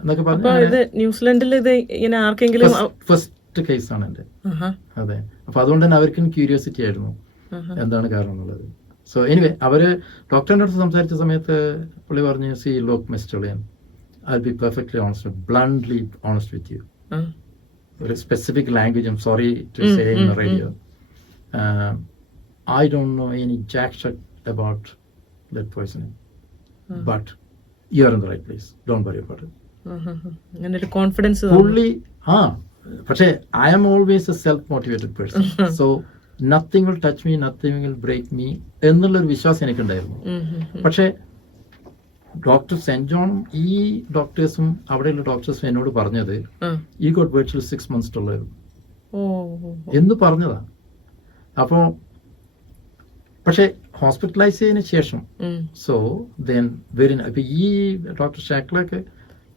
എന്നൊക്കെ പറഞ്ഞു. ന്യൂസിലൻഡിൽ ഇത് ഇങ്ങനെ ആർക്കെങ്കിലും ഫസ്റ്റ് കേസ് ആണ് എൻ്റെ. അതെ. അപ്പൊ അതുകൊണ്ട് തന്നെ അവർക്കും ക്യൂരിയോസിറ്റി ആയിരുന്നു എന്താണ് കാരണം എന്നുള്ളത്. സോ എനിവേ അവര് ഡോക്ടറിന്റെ അടുത്ത് സംസാരിച്ച സമയത്ത് പുള്ളി പറഞ്ഞു സി ലോക്ക് മിസ്റ്റർ ലിയൻ, I'll be perfectly honest, bluntly honest with you. ഒരു specific language I'm sorry to say in the radio. I don't know any jack shit about lead poisoning, but you are in the right place. Don't worry about it. അങ്ങനെ ഒരു confidence fully. പക്ഷേ I am always a self-motivated person. So nothing will touch me, nothing will break me എന്നുള്ളൊരു വിശ്വാസം എനിക്കുണ്ടായിരുന്നു. പക്ഷേ doctor saint ജോണും ഈ ഡോക്ടേഴ്സും അവിടെയുള്ള ഡോക്ടേഴ്സും എന്നോട് പറഞ്ഞത് ഈ got virtual 6 months to live എന്ന് പറഞ്ഞതാ. അപ്പോൾ പക്ഷെ ഹോസ്പിറ്റലൈസ് ചെയ്തതിന് ശേഷം സോ ദെൻ ഇപ്പൊ ഈ ഡോക്ടർ ഷാക്ലൊക്കെ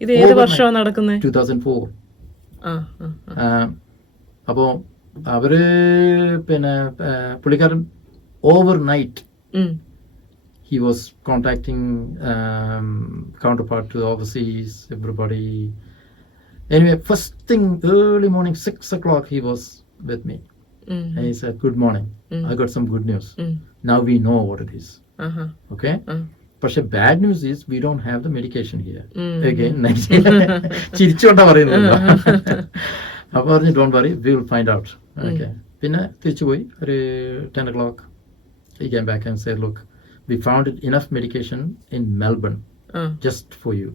ഇത് ഏത് വർഷമാണ് നടക്കുന്നത്? 2004. അപ്പോ അവര് പിന്നെ പുള്ളിക്കാരൻ over night he was contacting counterpart to the overseas, everybody. Anyway, first thing early morning 6 o'clock he was with me. And he said, good morning, I got some good news. Now we know what it is. Okay? But the bad news is we don't have the medication here. Again, ചിരിച്ചോണ്ടാ പറയുന്നത്. അപ്പൊ പറഞ്ഞു don't worry, we will find out. Okay. പിന്നെ തിരിച്ചു പോയി ഒരു 10 o'clock he came back and said, look, we found enough medication in Melbourne just for you.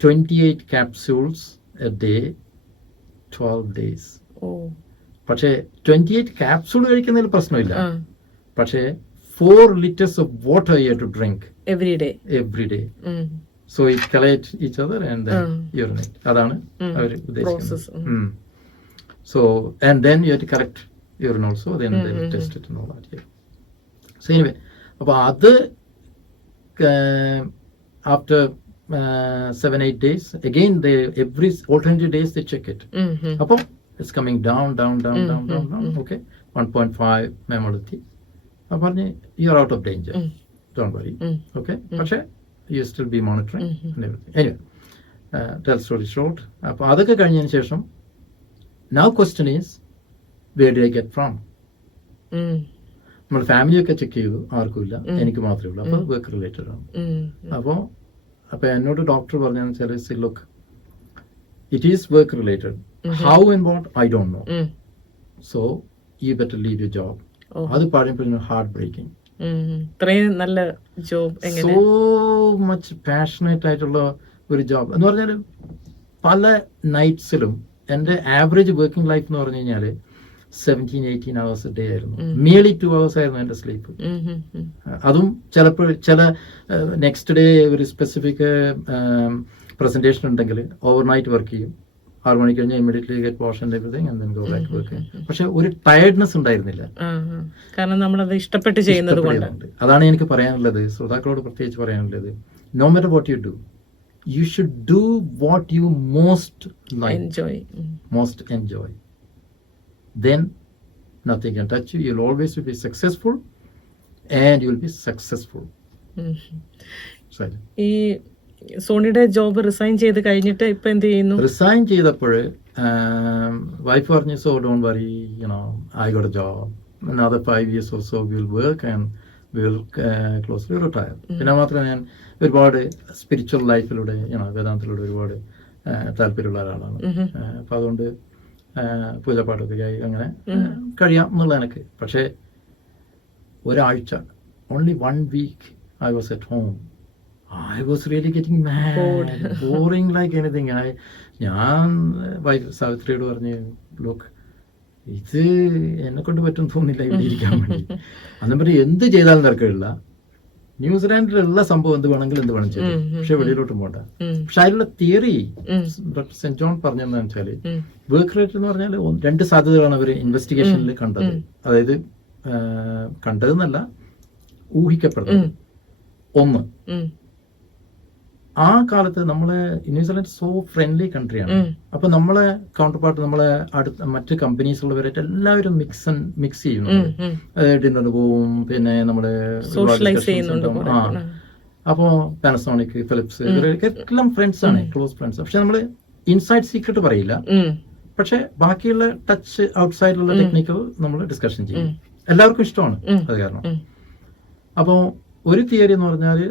28 capsules a day, 12 days. പക്ഷേ 28 capsule കഴിക്കുന്നതിൽ പ്രശ്നമില്ല. പക്ഷേ 4 liters of water you have to drink every day. So it collate each other and then urinate. അതാണ് അവർ ഉദ്ദേശിക്കുന്നത്. So and then you have to correct urine also, then they will test it and all that. Yeah. So anyway, അപ്പോൾ അത് after 7-8 days again they every alternative days they check it. അപ്പോൾ it's coming down. Okay, 1.5 mmol/L. അപ്പോൾ പറഞ്ഞു you are out of danger, don't worry. Okay, പക്ഷേ you still be monitoring and everything. Anyway, tell story short, അപ്പോൾ അതൊക്കെ കഴിഞ്ഞതിന് ശേഷം now question is where did I get from? നമ്മൾ ഫാമിലിയൊക്കെ check ചെയ്തു, ആർക്കുമില്ല, എനിക്ക് മാത്രമേ ഉള്ളൂ. അപ്പോൾ വർക്ക് റിലേറ്റഡ് ആണ്. അപ്പോൾ എന്നോട് ഡോക്ടർ പറഞ്ഞതെന്ന് വെച്ചാൽ look it is work related, how and what I don't know, so you better leave your job. അത് പറയുമ്പോൾ ഹാർട്ട് ബ്രേക്കിംഗ്. നല്ല ജോബ്, സോ മച്ച് പാഷനേറ്റ് ആയിട്ടുള്ള ഒരു ജോബ് എന്ന് പറഞ്ഞാൽ പല നൈറ്റ്സിലും എൻ്റെ ആവറേജ് വർക്കിംഗ് ലൈഫ് എന്ന് പറഞ്ഞു കഴിഞ്ഞാൽ 17-18 hours a day ആയിരുന്നു. merely 2 hours ആയിരുന്നു എൻ്റെ സ്ലീപ്പ്. അതും ചിലപ്പോൾ ചില നെക്സ്റ്റ് ഡേ ഒരു സ്പെസിഫിക് പ്രസന്റേഷൻ ഉണ്ടെങ്കിൽ ഓവർനൈറ്റ് വർക്ക് ചെയ്യും. 6 മണിക്ക് കഴിഞ്ഞാൽ immediately get wash and everything and then go back work. പക്ഷെ ഒരു ടയർഡ്നെസ് ഉണ്ടായിരുന്നില്ല, കാരണം നമ്മളത് ഇഷ്ടപ്പെട്ട് ചെയ്യുന്നത് കൊണ്ട്. അതാണ് എനിക്ക് പറയാനുള്ളത്, ശ്രോതാക്കളോട് പ്രത്യേകിച്ച് പറയാനുള്ളത്. No matter what you do, you should do what you most like, most enjoy. Then nothing can touch you. You'll always be successful and you'll be successful. ഈ സോണിയുടെ ജോബ് റിസൈൻ ചെയ്ത് കഴിഞ്ഞിട്ട് ഇപ്പൊ എന്ത് ചെയ്യുന്നു? റിസൈൻ ചെയ്തപ്പോൾ വൈഫ് പറഞ്ഞു, so don't worry, I got A job, another 5 years or so we will work and we will closely retire. പിന്നെ മാത്രമല്ല ഞാൻ ഒരുപാട് സ്പിരിച്വൽ ലൈഫിലൂടെ വേദാന്തത്തിലൂടെ ഒരുപാട് താല്പര്യമുള്ള ഒരാളാണ്. അപ്പം അതുകൊണ്ട് പൂജാപാഠൊക്കെ ആയി അങ്ങനെ കഴിയാം എന്നുള്ള എനിക്ക്. പക്ഷേ ഒരാഴ്ച, only 1 week I was at home. I was really getting mad, boring like anything. ഞാൻ വൈഫ് സാവിത്രിയോട് പറഞ്ഞു, ലോക്ക് ഇത് എന്നെ കൊണ്ട് പറ്റും തോന്നില്ല ഇവിടെ ഇരിക്കാൻ വേണ്ടി. അന്നും പറഞ്ഞ് എന്ത് ചെയ്താലും തിരക്കില്ല, ന്യൂസിലാൻഡിലുള്ള സംഭവം എന്ത് വേണമെങ്കിലും എന്ത് വേണം ചെയ്യും, പക്ഷെ വെളിയിലോട്ടും പോണ്ട. പക്ഷെ അതിലുള്ള തിയറി ഡോക്ടർ സെന്റ് ജോൺ പറഞ്ഞതെന്ന് വെച്ചാല് വർക്ക് റേറ്റ് എന്ന് പറഞ്ഞാൽ 2 സാധ്യതകളാണ് അവർ ഇൻവെസ്റ്റിഗേഷനിൽ കണ്ടത്. അതായത് കണ്ടതെന്നല്ല, ഊഹിക്കപ്പെടുന്നത്. ഒന്ന്, ആ കാലത്ത് നമ്മളെ ന്യൂസിലാൻഡ് സോ ഫ്രണ്ട്ലി കൺട്രിയാണ്. അപ്പൊ നമ്മളെ കൗണ്ടർ പാർട്ട്, നമ്മളെ അടുത്ത മറ്റ് കമ്പനീസ് ഉള്ളവരായിട്ട് എല്ലാവരും മിക്സ് ചെയ്യുന്നു. ഡിന്നറിന് പോവും, പിന്നെ നമ്മുടെ അപ്പോ പാനസോണിക്, ഫിലിപ്സ്, ഇവരൊക്കെ എല്ലാം ഫ്രണ്ട്സ് ആണ്, ക്ലോസ് ഫ്രണ്ട്സ്. പക്ഷെ നമ്മള് ഇൻസൈഡ് സീക്രട്ട് പറയില്ല, പക്ഷെ ബാക്കിയുള്ള ടച്ച് ഔട്ട്സൈഡിലുള്ള ടെക്നിക്കൽ നമ്മൾ ഡിസ്കഷൻ ചെയ്യും. എല്ലാവർക്കും ഇഷ്ടമാണ് അത് കാരണം. അപ്പോ ഒരു തിയറി എന്ന് പറഞ്ഞാല്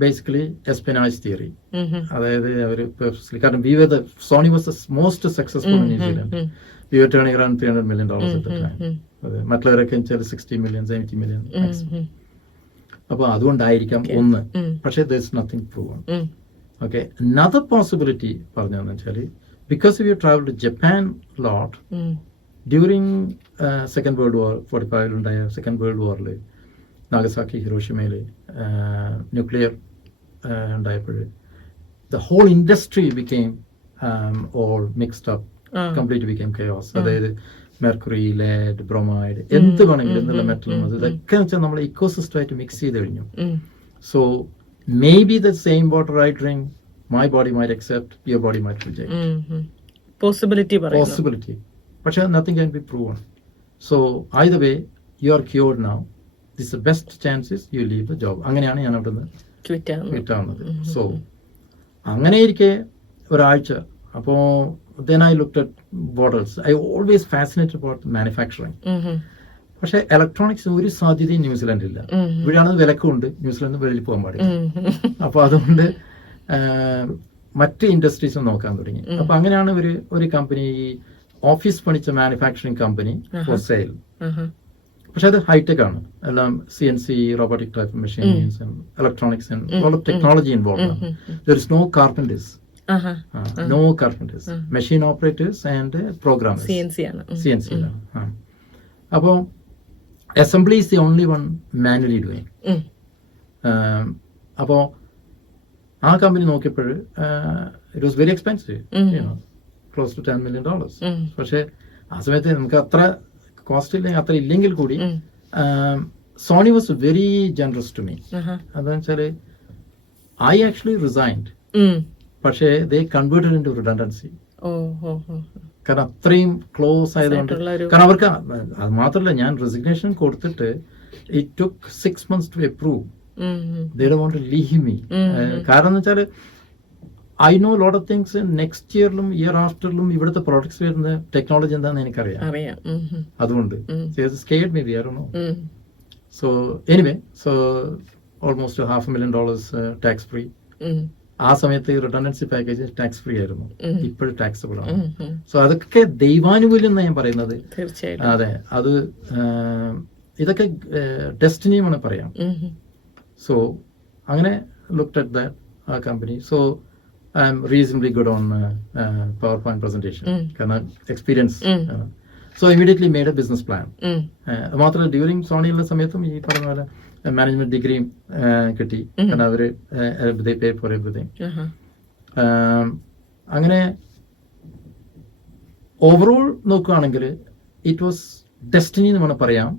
ബേസിക്കലി എസ്പിനാജ് തിയറി. അതായത് അവർ കാരണം Sony was the most successful in New Zealand. We were turning around $300 million at the time. അതെ, മറ്റുള്ളവരൊക്കെ 60 million 70 million. അപ്പൊ അതുകൊണ്ടായിരിക്കാം ഒന്ന്. പക്ഷേ there is nothing proven. Okay, another possibility പറഞ്ഞതെന്ന് വെച്ചാൽ because we traveled to Japan a lot during Second World War, 45 ഉണ്ടായ Second World War-ല് Nagasaki, ഹിരോഷിമയില് nuclear ഉണ്ടായപ്പോൾ the whole industry became all mixed up, completely became chaos. അതായത് mercury, lead, bromide, എന്ത് വേണമെങ്കിലും എന്നുള്ള മെറ്റലും ഇതൊക്കെ വെച്ചാൽ നമ്മളെ ഇക്കോസിസ്റ്റം ആയിട്ട് മിക്സ് ചെയ്ത് കഴിഞ്ഞു. So maybe the same water I drink, my body might accept, your body might reject. Possibility. പക്ഷെ nothing can be proven. So either way you are cured now. This is the best chances you leave the job. അങ്ങനെയാണ് ഞാൻ അവിടെ നിന്ന് quit ആവുന്നത്. So അങ്ങനെ ഇരിക്കെ ഒരാഴ്ച, അപ്പോൾ then I looked at bottles. I always fascinated about manufacturing. പക്ഷെ ഇലക്ട്രോണിക്സ് ഒരു സാധ്യതയും ന്യൂസിലാൻഡില്ല. ഇവിടെയാണ് വിലക്കുണ്ട്, ന്യൂസിലാൻഡ് വെളിയിൽ പോകാൻ പാടില്ല. അപ്പൊ അതുകൊണ്ട് മറ്റ് ഇൻഡസ്ട്രീസ് നോക്കാൻ തുടങ്ങി. അപ്പൊ അങ്ങനെയാണ് ഒരു കമ്പനി, ഓഫീസ് പണിച്ച മാനുഫാക്ചറിങ് കമ്പനി ഫോർ സെയിൽ. പക്ഷെ അത് ഹൈടെക് ആണ്, എല്ലാം CNC, robotic type machines, electronics, all of technology involve ആണ്. There is no carpenters, no carpenters, machine operators and programmers. CNC ആണ്. അപ്പോൾ assembly is the only one manually doing. അപ്പോൾ ആ company നോക്കിയപ്പോൾ it was very expensive, close to $10 million. പക്ഷെ ആ സമയത്ത് നമുക്ക് അത്ര കോസ്റ്റ് ഇല്ലെങ്കിൽ, അത്ര ഇല്ലെങ്കിൽ കൂടി Sony was very generous to me. അതെന്ന് വെച്ചാല് I actually resigned. പക്ഷേ they converted into redundancy. കാരണം അത്രയും ക്ലോസ് ആയതുകൊണ്ട്. കാരണം അവർക്ക് അത് മാത്രമല്ല, ഞാൻ റെസിഗ്നേഷൻ കൊടുത്തിട്ട് it took 6 months to approve. They don't want to leave me. കാരണം എന്ന് വെച്ചാൽ I know a lot of things. Next ഇയറിലും ഇയർ ആഫ്റ്ററിലും ഇവിടുത്തെ പ്രോഡക്ട്സ് വരുന്ന ടെക്നോളജി എന്താണെന്ന് എനിക്കറിയാം. അതുകൊണ്ട് scared maybe, I don't know. So anyway, so almost $500,000 tax free. ആ സമയത്ത് റിട്ടർണൻസി പാക്കേജ് ടാക്സ് ഫ്രീ ആയിരുന്നു, ഇപ്പോഴും ടാക്സബിൾ ആണ്. സോ അതൊക്കെ ദൈവാനുകൂല്യം എന്ന് ഞാൻ പറയുന്നത്. അതെ, അത് ഇതൊക്കെ ഡെസ്റ്റിനിയുമാണ് പറയാം. സോ അങ്ങനെ ലുക്ക്ഡ് അറ്റ് ദാറ്റ് ആ company. So I am reasonably good on PowerPoint presentation, കാരണം experience. So immediately made a business plan. മാത്രമല്ല ഡ്യൂറിങ് സോണിയുള്ള സമയത്തും ഈ പറഞ്ഞ പോലെ മാനേജ്മെന്റ് ഡിഗ്രിയും കിട്ടി, കാരണം അവര് പേ ഫോർ എവറിതിങ്. അങ്ങനെ ഓവറോൾ നോക്കുകയാണെങ്കിൽ ഇറ്റ് വാസ് ഡെസ്റ്റിനി എന്ന് വേണം പറയാം.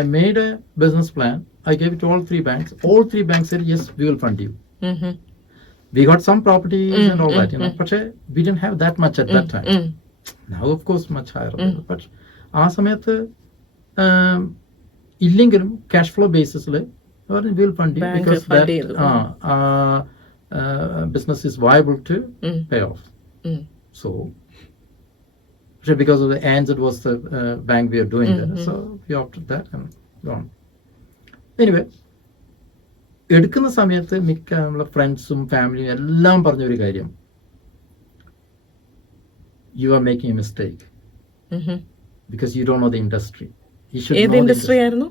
I made a business plan. I gave it all 3 banks. All 3 banks said yes, we will fund you. We got some properties and all that, പക്ഷെ we didn't have that much at that time. Now of course much higher. But ആ സമയത്ത് ഇല്ലെങ്കിലും cash flow ബേസിസിൽ will fund because business is viable to pay off. So പക്ഷെ because of ANZ was the bank we are doing that, so we opted that and gone. Anyway എടുക്കുന്ന സമയത്ത് മിക്ക നമ്മളെ ഫ്രണ്ട്സും ഫാമിലിയും എല്ലാം പറഞ്ഞൊരു കാര്യം, you are making a mistake because you don't know the industry. You should ഏത് know the ഇൻഡസ്ട്രി ആയിരുന്നു?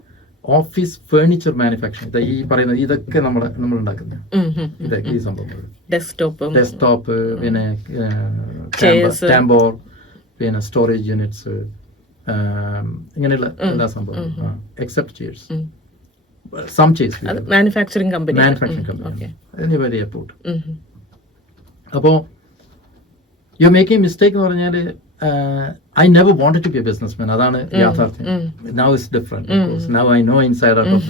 Office furniture manufacturing. ഈ പറയുന്നത് ഇതൊക്കെ നമ്മൾ ഉണ്ടാക്കുന്നത് ഇതൊക്കെ ഈ സംഭവങ്ങൾ, ഡെസ്ക്ടോപ്പ്, പിന്നെ ടാംബോർ, പിന്നെ സ്റ്റോറേജ് യൂണിറ്റ്സ്, ഇങ്ങനെയുള്ള എല്ലാ സംഭവങ്ങളും except chairs, some chairs, manufacturing company. എനിവരി എയർപോർട്ട്. അപ്പോൾ യു മേക്കിംഗ് മിസ്റ്റേക്ക് എന്ന് പറഞ്ഞാൽ I never wanted to be a businessman. അതാണ് യാഥാർത്ഥ്യം. Now it's different. Now I know inside out of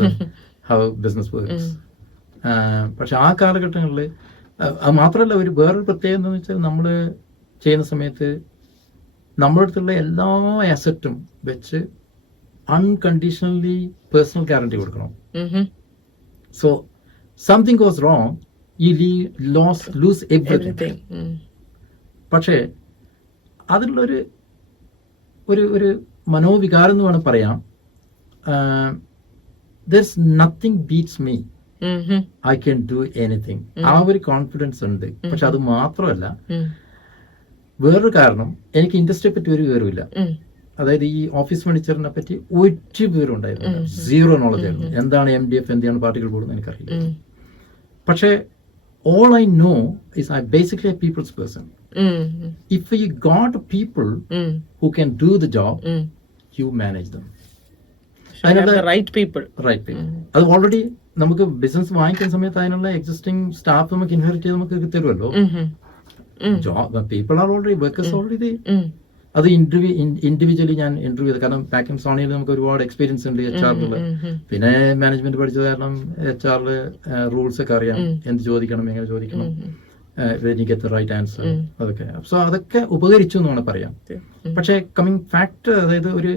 how business works. പക്ഷെ ആ കാലഘട്ടങ്ങളിൽ അത് മാത്രമല്ല, വേറൊരു പ്രത്യേകത എന്താണെന്ന് വെച്ചാൽ നമ്മൾ ചെയ്യുന്ന സമയത്ത് നമ്മുടെ അടുത്തുള്ള എല്ലാ അസറ്റും വെച്ച് അൺകണ്ടീഷണലി പേഴ്സണൽ ഗ്യാരണ്ടി കൊടുക്കണം. So something goes wrong, you lose everything. പക്ഷേ അതിലുള്ളൊരു ഒരു മനോവികാരം എന്ന് വേണം പറയാം. there's nothing beats me, I can do anything. ആ ഒരു കോൺഫിഡൻസ് ഉണ്ട്. പക്ഷെ അത് മാത്രമല്ല, വേറൊരു കാരണം, എനിക്ക് ഇൻഡസ്ട്രിയെ പറ്റി ഒരു വിവരമില്ല. അതായത് ഈ ഓഫീസ് ഫർണിച്ചറിനെ പറ്റി ഒരു വിവരം ഉണ്ടായിരുന്നു, സീറോ നോളജ് ആയിരുന്നു. എന്താണ് MDF, എന്താണ് പാർട്ടിക്കൽ ബോർഡ് എന്ന് എനിക്കറിയില്ല. പക്ഷേ all I know is I'm basically a people's person. If you got people who can do the job, you manage them. Right people. അത് ഓൾറെഡി നമുക്ക് ബിസിനസ് വാങ്ങിക്കുന്ന സമയത്ത് അതിനുള്ള എക്സിസ്റ്റിംഗ് സ്റ്റാഫ് നമുക്ക് ഇൻഹെറിറ്റ് ചെയ്ത് നമുക്ക് തരുമല്ലോ. People are already workers already. അത് ഇൻഡിവിജ്വലി ഞാൻ ഇന്റർവ്യൂ ചെയ്ത്, കാരണം ബാക്ക് ഇൻ സോണിയിൽ നമുക്ക് ഒരുപാട് എക്സ്പീരിയൻസ് ഉണ്ട് HR-ല്. പിന്നെ മാനേജ്മെന്റ് പഠിച്ചത് കാരണം HR-ല് റൂൾസ് ഒക്കെ അറിയാം, എന്ത് ചോദിക്കണം, എങ്ങനെ ചോദിക്കണം, get the right answer, അതൊക്കെ. സോ അതൊക്കെ ഉപകരിച്ചു എന്ന് വേണം പറയാം. പക്ഷേ കമ്മിങ് ഫാക്ടർ, അതായത് ഒരു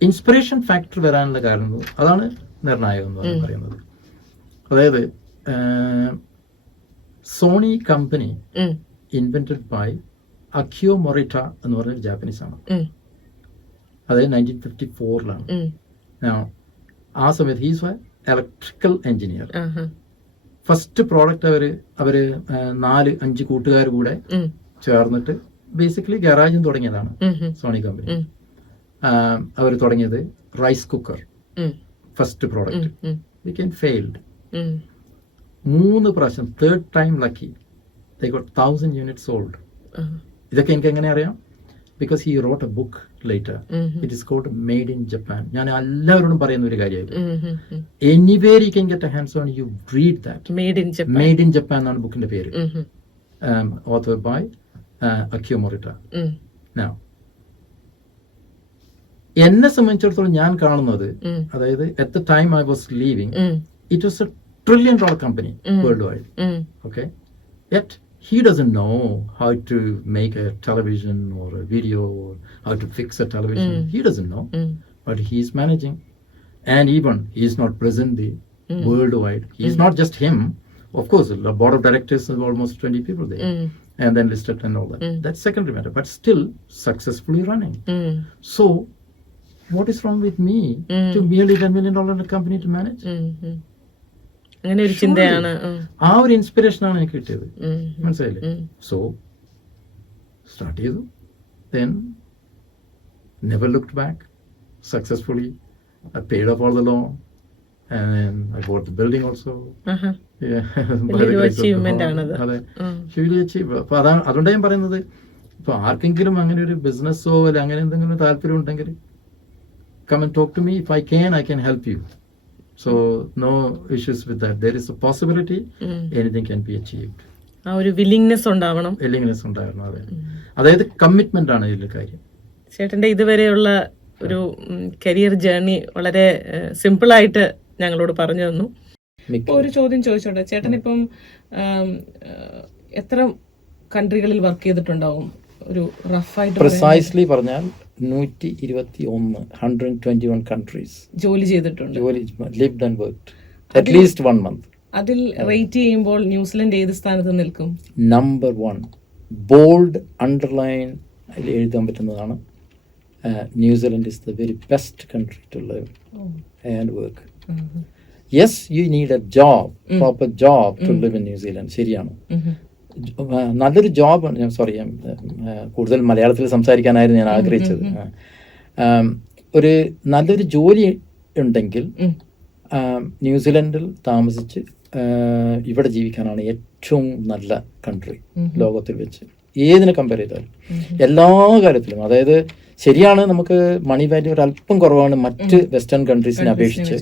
ഇൻസ്പിറേഷൻ ഫാക്ടർ വരാനുള്ള കാരണം അതാണ് നിർണായകം എന്ന് പറയുന്നത്. അതായത് Sony company invented by Akio മൊറിറ്റ എന്ന് പറഞ്ഞൊരു ജാപ്പനീസ് ആണ്. അതായത് 1954-ലാണ്. ആ സമയത്ത് he's electrical engineer. First product അവര് 4-5 കൂട്ടുകാർ കൂടെ ചേർന്നിട്ട് ബേസിക്കലി ഗാരാജും തുടങ്ങിയതാണ് സോണി കമ്പനി. അവർ തുടങ്ങിയത് rice cooker, first product. Became failed. 3 പ്രാവശ്യം, third time lucky, they got 1000 units sold. ഇതൊക്കെ എനിക്ക് എങ്ങനെ അറിയാം? Because he wrote a book later. It is called Made in Japan. ഞാൻ എല്ലാവരോടും പറയുന്ന ഒരു കാര്യമായിരുന്നു, anywhere you can get a hands on, you read that. Made in Japan എന്നാണ് ബുക്കിന്റെ പേര്. Author by Akio Morita. Now എന്നെ സംബന്ധിച്ചിടത്തോളം ഞാൻ കാണുന്നത്, അതായത് at the time I was leaving, it was a $1 trillion company worldwide. Okay, yet he doesn't know how to make a television or a video or how to fix a television. He doesn't know, but he's managing. And even he's not presently worldwide. He's not just him. Of course, the board of directors is almost 20 people there, and then listed and all that. That's secondary matter, but still successfully running. So what is wrong with me to merely $10 million company to manage? അങ്ങനെ ഒരു ചിന്തയാണ്. ആ ഒരു inspiration ആണ് എനിക്ക് കിട്ടിയത്, മനസ്സിലായില്ലേ? So start ചെയ്തു. Then never looked back. Successfully I paid off all the loan and I bought the building also. അതെ, ഹ്യൂജ് അച്ചീവ്. അപ്പൊ അതുകൊണ്ടാണ് ഞാൻ പറയുന്നത്, ഇപ്പൊ ആർക്കെങ്കിലും അങ്ങനെ ഒരു ബിസിനസ്സോ അല്ലെ അങ്ങനെ എന്തെങ്കിലും താല്പര്യം ഉണ്ടെങ്കിൽ come and talk to me. If I can help you. So no issues with that. There is a possibility anything can be achieved. ആ ഒരു വില്ലിങ്നെസ് ഉണ്ടാവണം. അതെ, അതായത് കമ്മിറ്റ്മെന്റ് ആണ് ഇതിലെ കാര്യം. ചേട്ടന്റെ ഇതുവരെയുള്ള ഒരു കരിയർ ജേർണി വളരെ സിമ്പിളായിട്ട് ഞങ്ങളോട് പറഞ്ഞു തന്നു. ഇപ്പോൾ ഒരു ചോദ്യം ചോദിച്ചോട്ടെ ചേട്ടൻ, ഇപ്പം എത്ര കൺട്രികളിൽ വർക്ക് ചെയ്തിട്ടുണ്ടാവും? ഒരു റഫായിട്ട് പ്രിസൈസ്ലി പറഞ്ഞാൽ 121 countries ജോലി ചെയ്തിട്ടുണ്ട്. lived and worked at least 1 month. അതിൽ റേറ്റ് ചെയ്യുമ്പോൾ ന്യൂസിലൻഡ് ഏത് സ്ഥാനത്ത് നിൽക്കും? നമ്പർ 1, ബോൾഡ് അണ്ടർലൈൻ എഴുതാൻ പറ്റുന്നതാണ്. New Zealand is the very best country to live and work. Yes, you need a job, proper job to live in New Zealand, ശരിയാണ്. നല്ലൊരു job, sorry കൂടുതൽ മലയാളത്തിൽ സംസാരിക്കാനായിരുന്നു ഞാൻ ആഗ്രഹിച്ചത്. ഒരു നല്ലൊരു ജോലി ഉണ്ടെങ്കിൽ ന്യൂസിലൻഡിൽ താമസിച്ച് ഇവിടെ ജീവിക്കാനാണ് ഏറ്റവും നല്ല കൺട്രി ലോകത്തിൽ വെച്ച്, ഏതിനെ കമ്പയർ ചെയ്താലും എല്ലാ കാര്യത്തിലും. അതായത് ശരിയാണ്, നമുക്ക് മണി വാല്യൂ ഒരു അല്പം കുറവാണ് മറ്റ് വെസ്റ്റേൺ കൺട്രീസിനെ അപേക്ഷിച്ച്,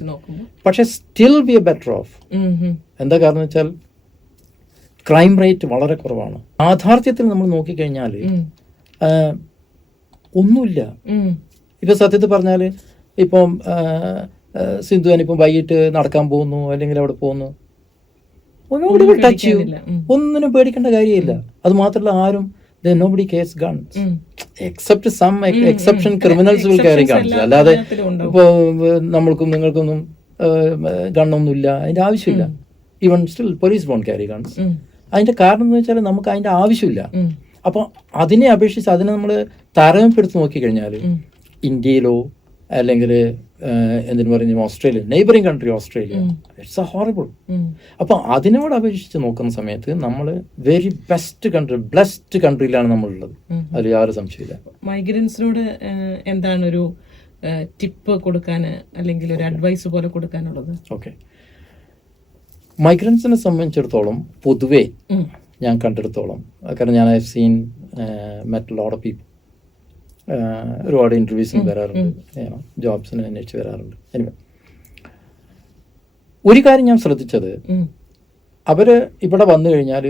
പക്ഷെ still we R better off. എന്താ കാരണം വെച്ചാൽ ക്രൈം റേറ്റ് വളരെ കുറവാണ്. യാഥാർത്ഥ്യത്തിൽ നമ്മൾ നോക്കിക്കഴിഞ്ഞാൽ ഒന്നുമില്ല. ഇപ്പം സത്യത്തിൽ പറഞ്ഞാൽ ഇപ്പം സിന്ധുവിനിപ്പം വൈകിട്ട് നടക്കാൻ പോകുന്നു അല്ലെങ്കിൽ അവിടെ പോകുന്നു, ടച്ച് ചെയ്യും, ഒന്നിനും പേടിക്കേണ്ട കാര്യമില്ല. അത് മാത്രമല്ല, ആരും nobody carries guns except some exception criminals will carry guns. അല്ലാതെ ഇപ്പോൾ നമ്മൾക്കും നിങ്ങൾക്കൊന്നും ഗണ്ണൊന്നുമില്ല, അതിൻ്റെ ആവശ്യമില്ല. Even still police won't carry guns. അതിൻ്റെ കാരണം എന്ന് വെച്ചാൽ നമുക്ക് അതിൻ്റെ ആവശ്യമില്ല. അപ്പോൾ അതിനെ അപേക്ഷിച്ച് അതിനെ നമ്മൾ താരതമ്യപ്പെടുത്തി നോക്കിക്കഴിഞ്ഞാൽ ഇന്ത്യയിലോ അല്ലെങ്കിൽ എന്തിനു പറഞ്ഞു Australia, neighbouring country Australia, it's A horrible. അപ്പോൾ അതിനോട് അപേക്ഷിച്ച് നോക്കുന്ന സമയത്ത് നമ്മൾ വെരി ബെസ്റ്റ് കൺട്രി, ബ്ലെസ്ഡ് കൺട്രിയിലാണ് നമ്മളുള്ളത്. അതിൽ യാതൊരു സംശയമില്ല. മൈഗ്രൻസിനോട് എന്താണ് ഒരു ടിപ്പ് കൊടുക്കാൻ അല്ലെങ്കിൽ ഒരു അഡ്വൈസ് പോലെ കൊടുക്കാനുള്ളത്? ഓക്കെ, മൈഗ്രൻസിനെ സംബന്ധിച്ചിടത്തോളം പൊതുവേ ഞാൻ കണ്ടെടുത്തോളം, കാരണം ഞാൻ I have seen met lot of people, ഒരുപാട് ഇൻ്റർവ്യൂസിന് വരാറുണ്ട്, ജോബ്സിന് അന്വേഷിച്ച് വരാറുണ്ട്. എനിവേ, ഒരു കാര്യം ഞാൻ ശ്രദ്ധിച്ചത്, അവർ ഇവിടെ വന്നു കഴിഞ്ഞാൽ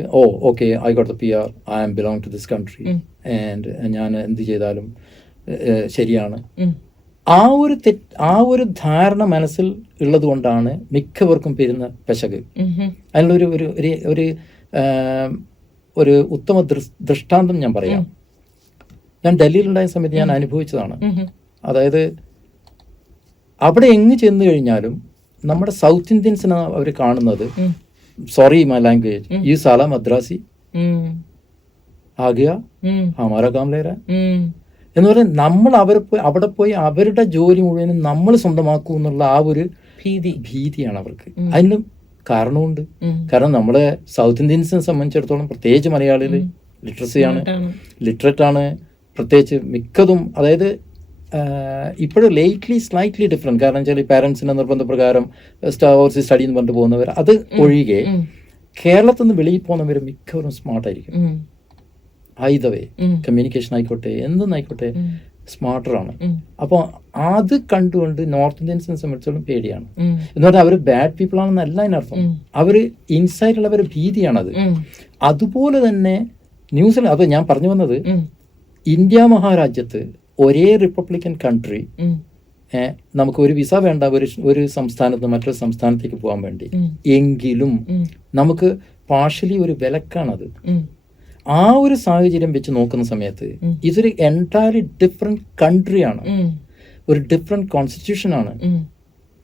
okay I got the PR, I am belong to this country and ഞാൻ എന്ത് ചെയ്താലും ശരിയാണ്. ആ ഒരു ധാരണ മനസ്സിൽ ഉള്ളത് കൊണ്ടാണ് മിക്കവർക്കും പെരുന്ന പെശക്. അതിനുള്ളൊരു ഒരു ഒരു ഉത്തമ ദൃഷ്ടാന്തം ഞാൻ പറയാം. ഞാൻ ഡൽഹിയിലുണ്ടായ സമയത്ത് ഞാൻ അനുഭവിച്ചതാണ്. അതായത് അവിടെ എങ്ങ് ചെന്ന് കഴിഞ്ഞാലും നമ്മുടെ സൗത്ത് ഇന്ത്യൻസിനെ അവർ കാണുന്നത്, സോറി മൈ ലാംഗ്വേജ്, ഈ സാല മദ്രാസി ആകിയ ഹമാര കാം ലേ രഹാ എന്ന് പറഞ്ഞാൽ നമ്മൾ അവിടെ പോയി അവരുടെ ജോലി മുഴുവനും നമ്മൾ സ്വന്തമാക്കൂ എന്നുള്ള ആ ഒരു ഭീതിയാണ് അവർക്ക്. അതിന് കാരണമുണ്ട്. കാരണം നമ്മുടെ സൗത്ത് ഇന്ത്യൻസിനെ സംബന്ധിച്ചിടത്തോളം, പ്രത്യേകിച്ച് മലയാളികൾ ലിറ്ററേറ്റ് ആണ്, പ്രത്യേകിച്ച് മിക്കതും. അതായത് ഇപ്പോഴും ലേറ്റ്ലി സ്ലൈറ്റ്ലി ഡിഫറെന്റ്. കാരണം വെച്ചാൽ പാരൻസിന്റെ നിർബന്ധപ്രകാരം ഓവർസീസ് സ്റ്റഡി എന്ന് പറഞ്ഞിട്ട് പോകുന്നവർ, അത് ഒഴികെ കേരളത്തിൽ നിന്ന് വെളിയിൽ പോകുന്നവർ മിക്കവരും സ്മാർട്ടായിരിക്കും. ഐതവേ കമ്മ്യൂണിക്കേഷൻ ആയിക്കോട്ടെ, എന്തെന്നായിക്കോട്ടെ, സ്മാർട്ടറാണ്. അപ്പോൾ അത് കണ്ടുകൊണ്ട് നോർത്ത് ഇന്ത്യൻസിനെ സംബന്ധിച്ചോളം പേടിയാണ്. എന്ന് പറഞ്ഞാൽ അവർ ബാഡ് പീപ്പിൾ ആണെന്നല്ല അതിനർത്ഥം, അവർ ഇൻസൈഡിലുള്ളവരുടെ ഭീതിയാണത്. അതുപോലെ തന്നെ ന്യൂസിലൻഡ്, അത് ഞാൻ പറഞ്ഞു വന്നത്, ഇന്ത്യ മഹാരാജ്യത്ത് ഒരേ റിപ്പബ്ലിക്കൻ കൺട്രി നമുക്ക് ഒരു വിസ വേണ്ട ഒരു സംസ്ഥാനത്ത് മറ്റൊരു സംസ്ഥാനത്തേക്ക് പോകാൻ വേണ്ടി, എങ്കിലും നമുക്ക് പാർഷ്യലി ഒരു വിലക്കാണത്. ആ ഒരു സാഹചര്യം വെച്ച് നോക്കുന്ന സമയത്ത് ഇതൊരു എൻറ്റയർലി ഡിഫറെന്റ് കൺട്രിയാണ്, ഒരു ഡിഫറെന്റ് കോൺസ്റ്റിറ്റ്യൂഷൻ ആണ്.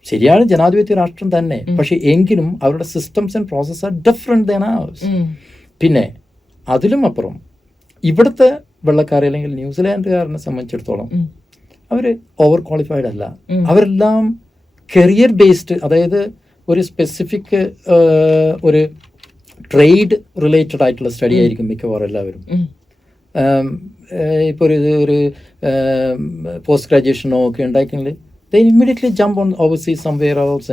ശരിയാണ്, ജനാധിപത്യ രാഷ്ട്രം തന്നെ, പക്ഷെ എങ്കിലും അവരുടെ systems and process are different than hours. പിന്നെ അതിലും അപ്പുറം ഇവിടുത്തെ വെള്ളക്കാരെ അല്ലെങ്കിൽ ന്യൂസിലാൻഡുകാരനെ സംബന്ധിച്ചിടത്തോളം അവർ ഓവർ ക്വാളിഫൈഡ് അല്ല. അവരെല്ലാം കരിയർ ബേസ്ഡ്, അതായത് ഒരു സ്പെസിഫിക് ഒരു ട്രേഡ് റിലേറ്റഡ് ആയിട്ടുള്ള സ്റ്റഡി ആയിരിക്കും മിക്കവാറും എല്ലാവരും. ഇപ്പോൾ ഒരു പോസ്റ്റ് ഗ്രാജുവേഷനോ ഒക്കെ ഉണ്ടാക്കിയെങ്കിൽ they immediately jump on overseas somewhere else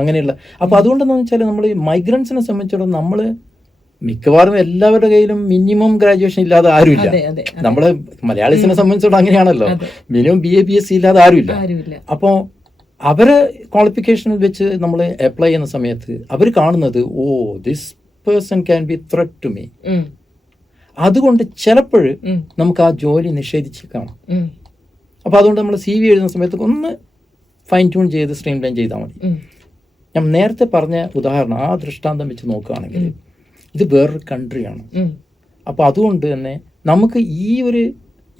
അങ്ങനെയുള്ള. അപ്പോൾ അതുകൊണ്ടെന്ന് വെച്ചാൽ നമ്മൾ മൈഗ്രൻസിനെ സംബന്ധിച്ചിടത്തോളം നമ്മൾ മിക്കവാറും എല്ലാവരുടെ കയ്യിലും മിനിമം ഗ്രാജുവേഷൻ ഇല്ലാതെ ആരുമില്ല. നമ്മള് മലയാളീസിനെ സംബന്ധിച്ചിടത്തോളം അങ്ങനെയാണല്ലോ, മിനിമം BA BSc ഇല്ലാതെ ആരുമില്ല. അപ്പോൾ അവരെ ക്വാളിഫിക്കേഷൻ വെച്ച് നമ്മൾ അപ്ലൈ ചെയ്യുന്ന സമയത്ത് അവർ കാണുന്നത് this person can be threat to me. അതുകൊണ്ട് ചിലപ്പോൾ നമുക്ക് ആ ജോലി നിഷേധിച്ചേക്കാം. അപ്പോൾ അതുകൊണ്ട് നമ്മൾ CV എഴുതുന്ന സമയത്ത് ഒന്ന് ഫൈൻ ട്യൂൺ ചെയ്ത് സ്ട്രീം ലൈൻ ചെയ്താൽ മതി. ഞാൻ നേരത്തെ പറഞ്ഞ ഉദാഹരണം, ആ ദൃഷ്ടാന്തം വെച്ച് നോക്കുകയാണെങ്കിൽ ഇത് വേറൊരു കൺട്രിയാണ്. അപ്പോൾ അതുകൊണ്ട് തന്നെ നമുക്ക് ഈ ഒരു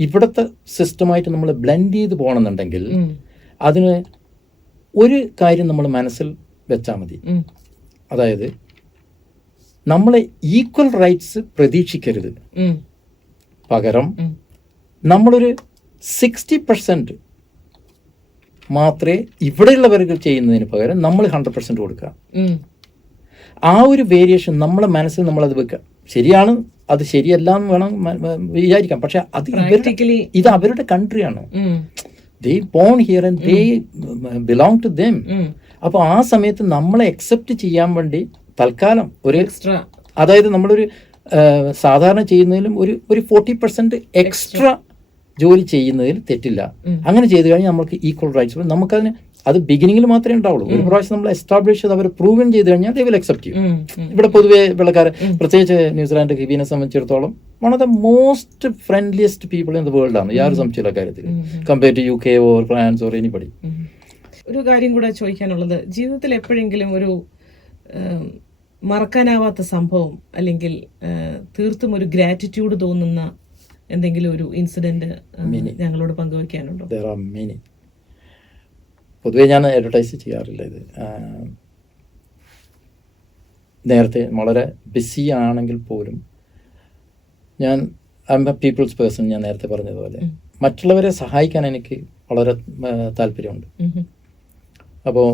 ഇവിടുത്തെ സിസ്റ്റമായിട്ട് നമ്മൾ ബ്ലെൻഡ് ചെയ്ത് പോകണമെന്നുണ്ടെങ്കിൽ അതിന് ഒരു കാര്യം നമ്മൾ മനസ്സിൽ വെച്ചാൽ മതി. അതായത് നമ്മൾ ഈക്വൽ റൈറ്റ്സ് പ്രതീക്ഷിക്കരുത്. പകരം നമ്മളൊരു 60% മാത്രമേ ഇവിടെയുള്ളവർക്ക് ചെയ്യുന്നതിന് പകരം നമ്മൾ 100% കൊടുക്കുക. ആ ഒരു വേരിയേഷൻ നമ്മളെ മനസ്സിൽ നമ്മളത് വെക്കുക. ശരിയാണ്, അത് ശരിയല്ല എന്ന് വേണം വിചാരിക്കാം. പക്ഷെ അത് ഇത് അവരുടെ കൺട്രിയാണ്. They born here and they belong to them. അപ്പോൾ ആ സമയത്ത് നമ്മളെ അക്സെപ്റ്റ് ചെയ്യാൻ വേണ്ടി തൽക്കാലം ഒരു എക്സ്ട്രാ, അതായത് നമ്മളൊരു സാധാരണ ചെയ്യുന്നതിലും ഒരു 40% എക്സ്ട്രാ ജോലി ചെയ്യുന്നതിൽ തെറ്റില്ല. അങ്ങനെ ചെയ്തു കഴിഞ്ഞാൽ നമുക്ക് ഈക്വൽ റൈറ്റ്സ്. നമുക്കതിന് അത് ബിഗിനിങ്ങിൽ മാത്രമേ ഉണ്ടാവുള്ളൂ. ഒരു പ്രാവശ്യം നമ്മൾ എസ്റ്റാബ്ലിഷ് ചെയ്ത് അവർ പ്രൂവൻ ചെയ്ത് കഴിഞ്ഞാൽ ദേ വിൽ അക്സെപ്റ്റ് ചെയ്യും. ഇവിടെ പൊതുവെ വെള്ളക്കാർ, പ്രത്യേകിച്ച് ന്യൂസിലാൻഡ് കിവീനെ സംബന്ധിച്ചിടത്തോളം one of the most friendliest people in the world ആണ്, യാതൊരു സംശയമുള്ള കാര്യത്തിൽ, compare to UK or France or anybody. ഒരു കാര്യം കൂടെ ചോദിക്കാനുള്ളത്, ജീവിതത്തിൽ എപ്പോഴെങ്കിലും ഒരു മറക്കാനാവാത്ത സംഭവം അല്ലെങ്കിൽ തീർത്തും ഒരു ഗ്രാറ്റിറ്റ്യൂഡ് തോന്നുന്ന എന്തെങ്കിലും ഒരു ഇൻസിഡന്റ് ഞങ്ങളോട് പങ്കുവയ്ക്കാനുണ്ടോ? പൊതുവേ ഞാൻ അഡ്വർടൈസ് ചെയ്യാറില്ല ഇത്. നേരത്തെ വളരെ ബിസി ആണെങ്കിൽ പോലും ഞാൻ I am a people's person. ഞാൻ നേരത്തെ പറഞ്ഞതുപോലെ മറ്റുള്ളവരെ സഹായിക്കാൻ എനിക്ക് വളരെ താല്പര്യമുണ്ട്. അപ്പോൾ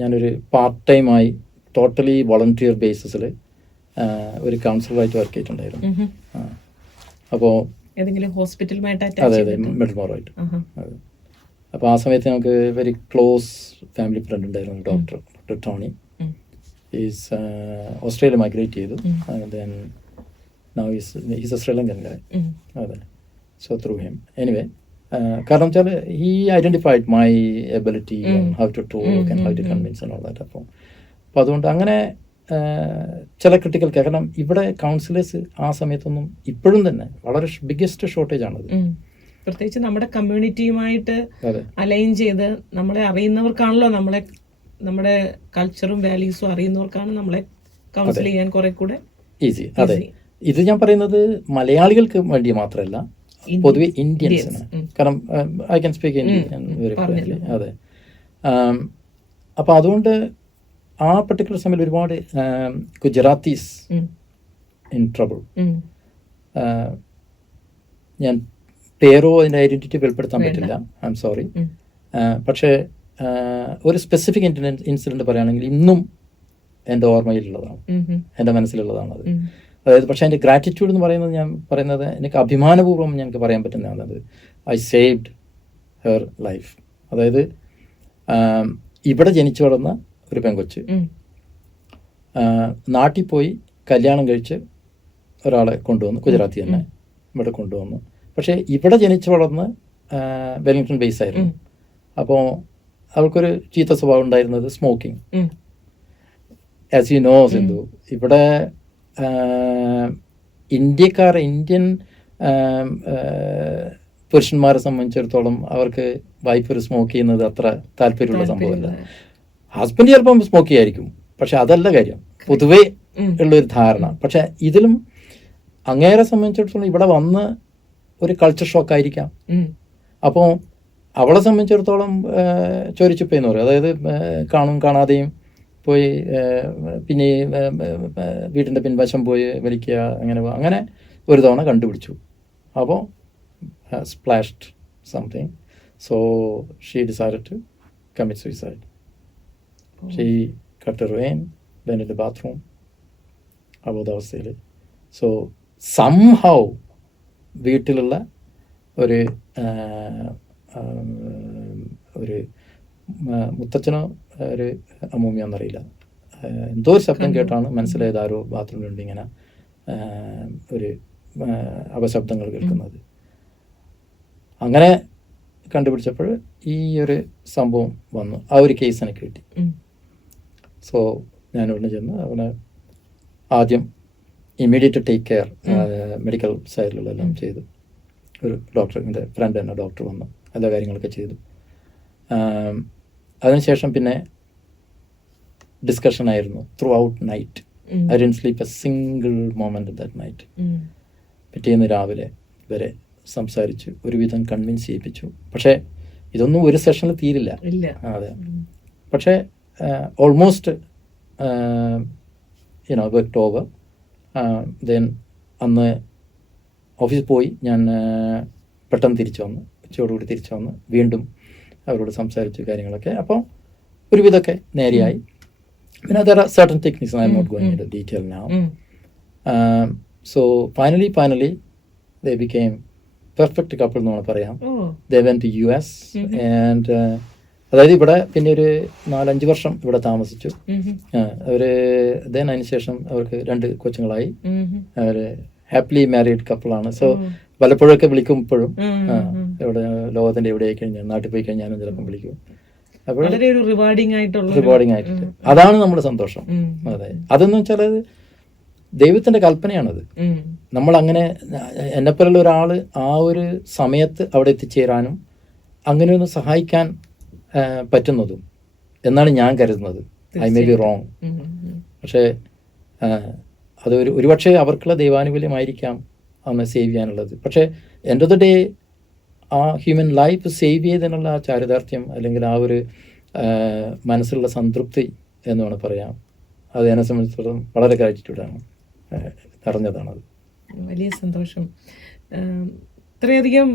ഞാനൊരു പാർട്ട് ടൈമായി ടോട്ടലി വോളണ്ടിയർ ബേസിസിൽ ഒരു കൗൺസിലറായിട്ട് വർക്ക് ചെയ്തിട്ടുണ്ടായിരുന്നു. അപ്പോൾ അതെ മെഡ്മോറായിട്ട്. അപ്പോൾ ആ സമയത്ത് നമുക്ക് വെരി ക്ലോസ് ഫാമിലി ഫ്രണ്ട് ഉണ്ടായിരുന്നു, doctor Tony. Is Australia migrate ചെയ്തു. Then now is a Sri Lankan guy. അതെ, സോ ത്രൂ ഹിം എനിവേ, കാരണം വെച്ചാൽ he identified my ability how to talk and how to convince and all that. അപ്പോൾ അതുകൊണ്ട് അങ്ങനെ ചില critical, കാരണം ഇവിടെ കൗൺസിലേഴ്സ് ആ സമയത്തൊന്നും ഇപ്പോഴും തന്നെ വളരെ ബിഗ്ഗസ്റ്റ് ഷോർട്ടേജ് ആണത്. പ്രത്യേകിച്ച് നമ്മുടെ കമ്മ്യൂണിറ്റിയുമായിട്ട് അലൈൻ ചെയ്ത് നമ്മളെ അറിയുന്നവർക്കാണല്ലോ, നമ്മുടെ കൾച്ചറും വാല്യൂസും അറിയുന്നവർക്കാണ് നമ്മളെ കൗൺസിൽ ചെയ്യാൻ കുറെ കൂടെ ഈസി. അതെ, ഇത് ഞാൻ പറയുന്നത് മലയാളികൾക്ക് വേണ്ടി മാത്രമല്ല, പൊതുവെ ഇന്ത്യൻസിന്. കാരണം I can speak Indian very fluently. അതെ, അപ്പോൾ അതുകൊണ്ട് ആ പർട്ടിക്കുലർ സമയത്ത് ഒരുപാട് ഗുജറാത്തീസ് ഇൻ ട്രബിൾ. ഞാൻ പേരോ അതിൻ്റെ ഐഡൻറ്റിറ്റി വെളിപ്പെടുത്താൻ പറ്റില്ല, ഐ എം സോറി. പക്ഷേ ഒരു സ്പെസിഫിക് ഇൻസിഡൻറ്റ് പറയുകയാണെങ്കിൽ ഇന്നും എൻ്റെ ഓർമ്മയിലുള്ളതാണ്, എൻ്റെ മനസ്സിലുള്ളതാണത്. അതായത് പക്ഷേ എൻ്റെ ഗ്രാറ്റിറ്റ്യൂഡ് എന്ന് പറയുന്നത്, ഞാൻ പറയുന്നത് എനിക്ക് അഭിമാനപൂർവ്വം ഞങ്ങൾക്ക് പറയാൻ പറ്റുന്നതാണ്, ഐ സേവ്ഡ് ഹെർ ലൈഫ്. അതായത് ഇവിടെ ജനിച്ചു വളർന്ന ഒരു പെങ്കൊച്ച് നാട്ടിൽ പോയി കല്യാണം കഴിച്ച് ഒരാളെ കൊണ്ടുവന്നു, ഗുജറാത്തി തന്നെ ഇവിടെ കൊണ്ടുവന്നു. പക്ഷേ ഇവിടെ ജനിച്ചു വളർന്ന് വെല്ലിംഗ്ടൺ ബേസ് ആയിരുന്നു. അപ്പോൾ അവൾക്കൊരു ചീത്ത സ്വഭാവം ഉണ്ടായിരുന്നത് smoking. As you know Sindhu, ഇവിടെ ഇന്ത്യൻ പുരുഷന്മാരെ സംബന്ധിച്ചിടത്തോളം അവർക്ക് വൈഫ് സ്മോക്ക് ചെയ്യുന്നത് അത്ര താല്പര്യമുള്ള സംഭവമല്ല. ഹസ്ബൻഡ് ചിലപ്പം സ്മോക്ക് ചെയ്യായിരിക്കും, പക്ഷെ അതല്ല കാര്യം, പൊതുവേ ഉള്ളൊരു ധാരണ. പക്ഷെ ഇതിലും അങ്ങേരെ സംബന്ധിച്ചിടത്തോളം ഇവിടെ വന്ന് ഒരു കൾച്ചർ ഷോക്കായിരിക്കാം. അപ്പോൾ അവളെ സംബന്ധിച്ചിടത്തോളം ചോരിച്ചുപ്പെന്ന് പറയും, അതായത് കാണാതെയും പോയി പിന്നെ വീട്ടിൻ്റെ പിൻവശം പോയി വലിക്കുക, അങ്ങനെ ഒരു തവണ കണ്ടുപിടിച്ചു. അപ്പോൾ splashed something, so she decided to commit suicide. She cut her vein, went in the bathroom, അബോധാവസ്ഥയിൽ. സോ സംഹൗ വീട്ടിലുള്ള ഒരു മുത്തച്ഛനോ ഒരു അമ്മൂമ്മയോന്നറിയില്ല, എന്തോ ഒരു ശബ്ദം കേട്ടാണ് മനസ്സിലായത് ആരോ ബാത്റൂമിലുണ്ട് ഇങ്ങനെ ഒരു അപശബ്ദങ്ങൾ കേൾക്കുന്നത്. അങ്ങനെ കണ്ടുപിടിച്ചപ്പോൾ ഈ ഒരു സംഭവം വന്നു. ആ ഒരു കേസ് എനിക്ക് കിട്ടി. സോ ഞാനിവിടെ ചെന്ന് അവനെ ആദ്യം ഇമ്മീഡിയറ്റ് ടേക്ക് കെയർ മെഡിക്കൽ സൈഡിലുള്ളതെല്ലാം ചെയ്തു. ഒരു ഡോക്ടർ, എൻ്റെ ഫ്രണ്ട് തന്നെ ഡോക്ടർ വന്നു, എല്ലാ കാര്യങ്ങളൊക്കെ ചെയ്തു. അതിനുശേഷം പിന്നെ ഡിസ്കഷൻ ആയിരുന്നു through out night. I didn't sleep A single moment that night. പിറ്റേന്ന് രാവിലെ വരെ സംസാരിച്ചു, ഒരുവിധം കൺവിൻസ് ചെയ്യിപ്പിച്ചു. പക്ഷേ ഇതൊന്നും ഒരു സെഷനിൽ തീരില്ല. അതെ, പക്ഷേ ഓൾമോസ്റ്റ് വർക്ക്ഡ് ഓവർ. ദെൻ അന്ന് ഓഫീസിൽ പോയി ഞാൻ പെട്ടെന്ന് തിരിച്ചു വന്നു, ഉച്ചയോടുകൂടി തിരിച്ചു വന്ന് വീണ്ടും അവരോട് സംസാരിച്ചു കാര്യങ്ങളൊക്കെ. അപ്പോൾ ഒരുവിധമൊക്കെ നേരെയായി. പിന്നെ there are certain techniques and I'm not going into detail now. So finally they became perfect couple എന്ന് പറയാം. They went to US and അതായത് ഇവിടെ പിന്നെ ഒരു 4-5 വർഷം ഇവിടെ താമസിച്ചു. അവര് അതിനുശേഷം അവർക്ക് 2 കൊച്ചുങ്ങളായി. അവര് ഹാപ്പിലി മാരീഡ് കപ്പിളാണ്. സോ പലപ്പോഴൊക്കെ വിളിക്കും ഇപ്പോഴും. ഇവിടെ ലോകത്തിന്റെ എവിടെ കഴിഞ്ഞാൽ നാട്ടിൽ പോയി കഴിഞ്ഞാലും ചിലപ്പം വിളിക്കും. അപ്പോൾ റിവാർഡിങ് ആയിട്ട് അതാണ് നമ്മുടെ സന്തോഷം. അതെ, അതെന്ന് വെച്ചാൽ അത് ദൈവത്തിന്റെ കൽപ്പനയാണത്. നമ്മൾ അങ്ങനെ എന്നെപ്പോലുള്ള ഒരാള് ആ ഒരു സമയത്ത് അവിടെ എത്തിച്ചേരാനും അങ്ങനെ ഒന്ന് സഹായിക്കാൻ പറ്റുന്നതും എന്നാണ് ഞാൻ കരുതുന്നത്. I may be wrong. പക്ഷേ അത് ഒരുപക്ഷെ അവർക്കുള്ള ദൈവാനുകൂല്യമായിരിക്കാം അന്ന് സേവ് ചെയ്യാനുള്ളത്. പക്ഷേ എൻഡ് ഓഫ് ദ ഡേ ആ ഹ്യൂമൻ ലൈഫ് സേവ് ചെയ്തതിനുള്ള ആ ചാരിതാർത്ഥ്യം അല്ലെങ്കിൽ ആ ഒരു മനസ്സിലുള്ള സംതൃപ്തി എന്ന് വേണം പറയാം. അത് എന്നെ സംബന്ധിച്ചിടത്തോളം വളരെ ഗ്രാറ്റിറ്റ്യൂഡാണ്, നിറഞ്ഞതാണത്. വലിയ സന്തോഷം. ഇത്രയധികം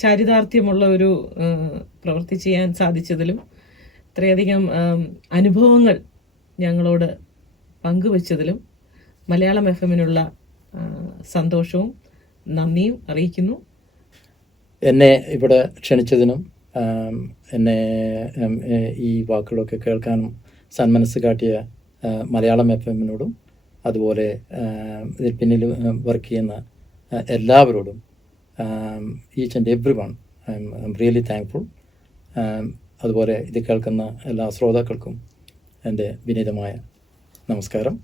ചാരിതാർത്ഥ്യമുള്ള ഒരു പ്രവൃത്തി ചെയ്യാൻ സാധിച്ചതിലും ഇത്രയധികം അനുഭവങ്ങൾ ഞങ്ങളോട് പങ്കുവച്ചതിലും മലയാളം FM-നുള്ള സന്തോഷവും നന്ദിയും അറിയിക്കുന്നു. എന്നെ ഇവിടെ ക്ഷണിച്ചതിനും എന്നെ ഈ വാക്കുകളൊക്കെ കേൾക്കാനും സന്മനസ് കാട്ടിയ മലയാളം FM-നോടും അതുപോലെ ഇതിൽ പിന്നിൽ വർക്ക് ചെയ്യുന്ന എല്ലാവരോടും each and every one I am really thankful. അതുപോലെ ഇത് കേൾക്കുന്ന എല്ലാ ശ്രോതാക്കൾക്കും എൻ്റെ വിനീതമായ നമസ്കാരം.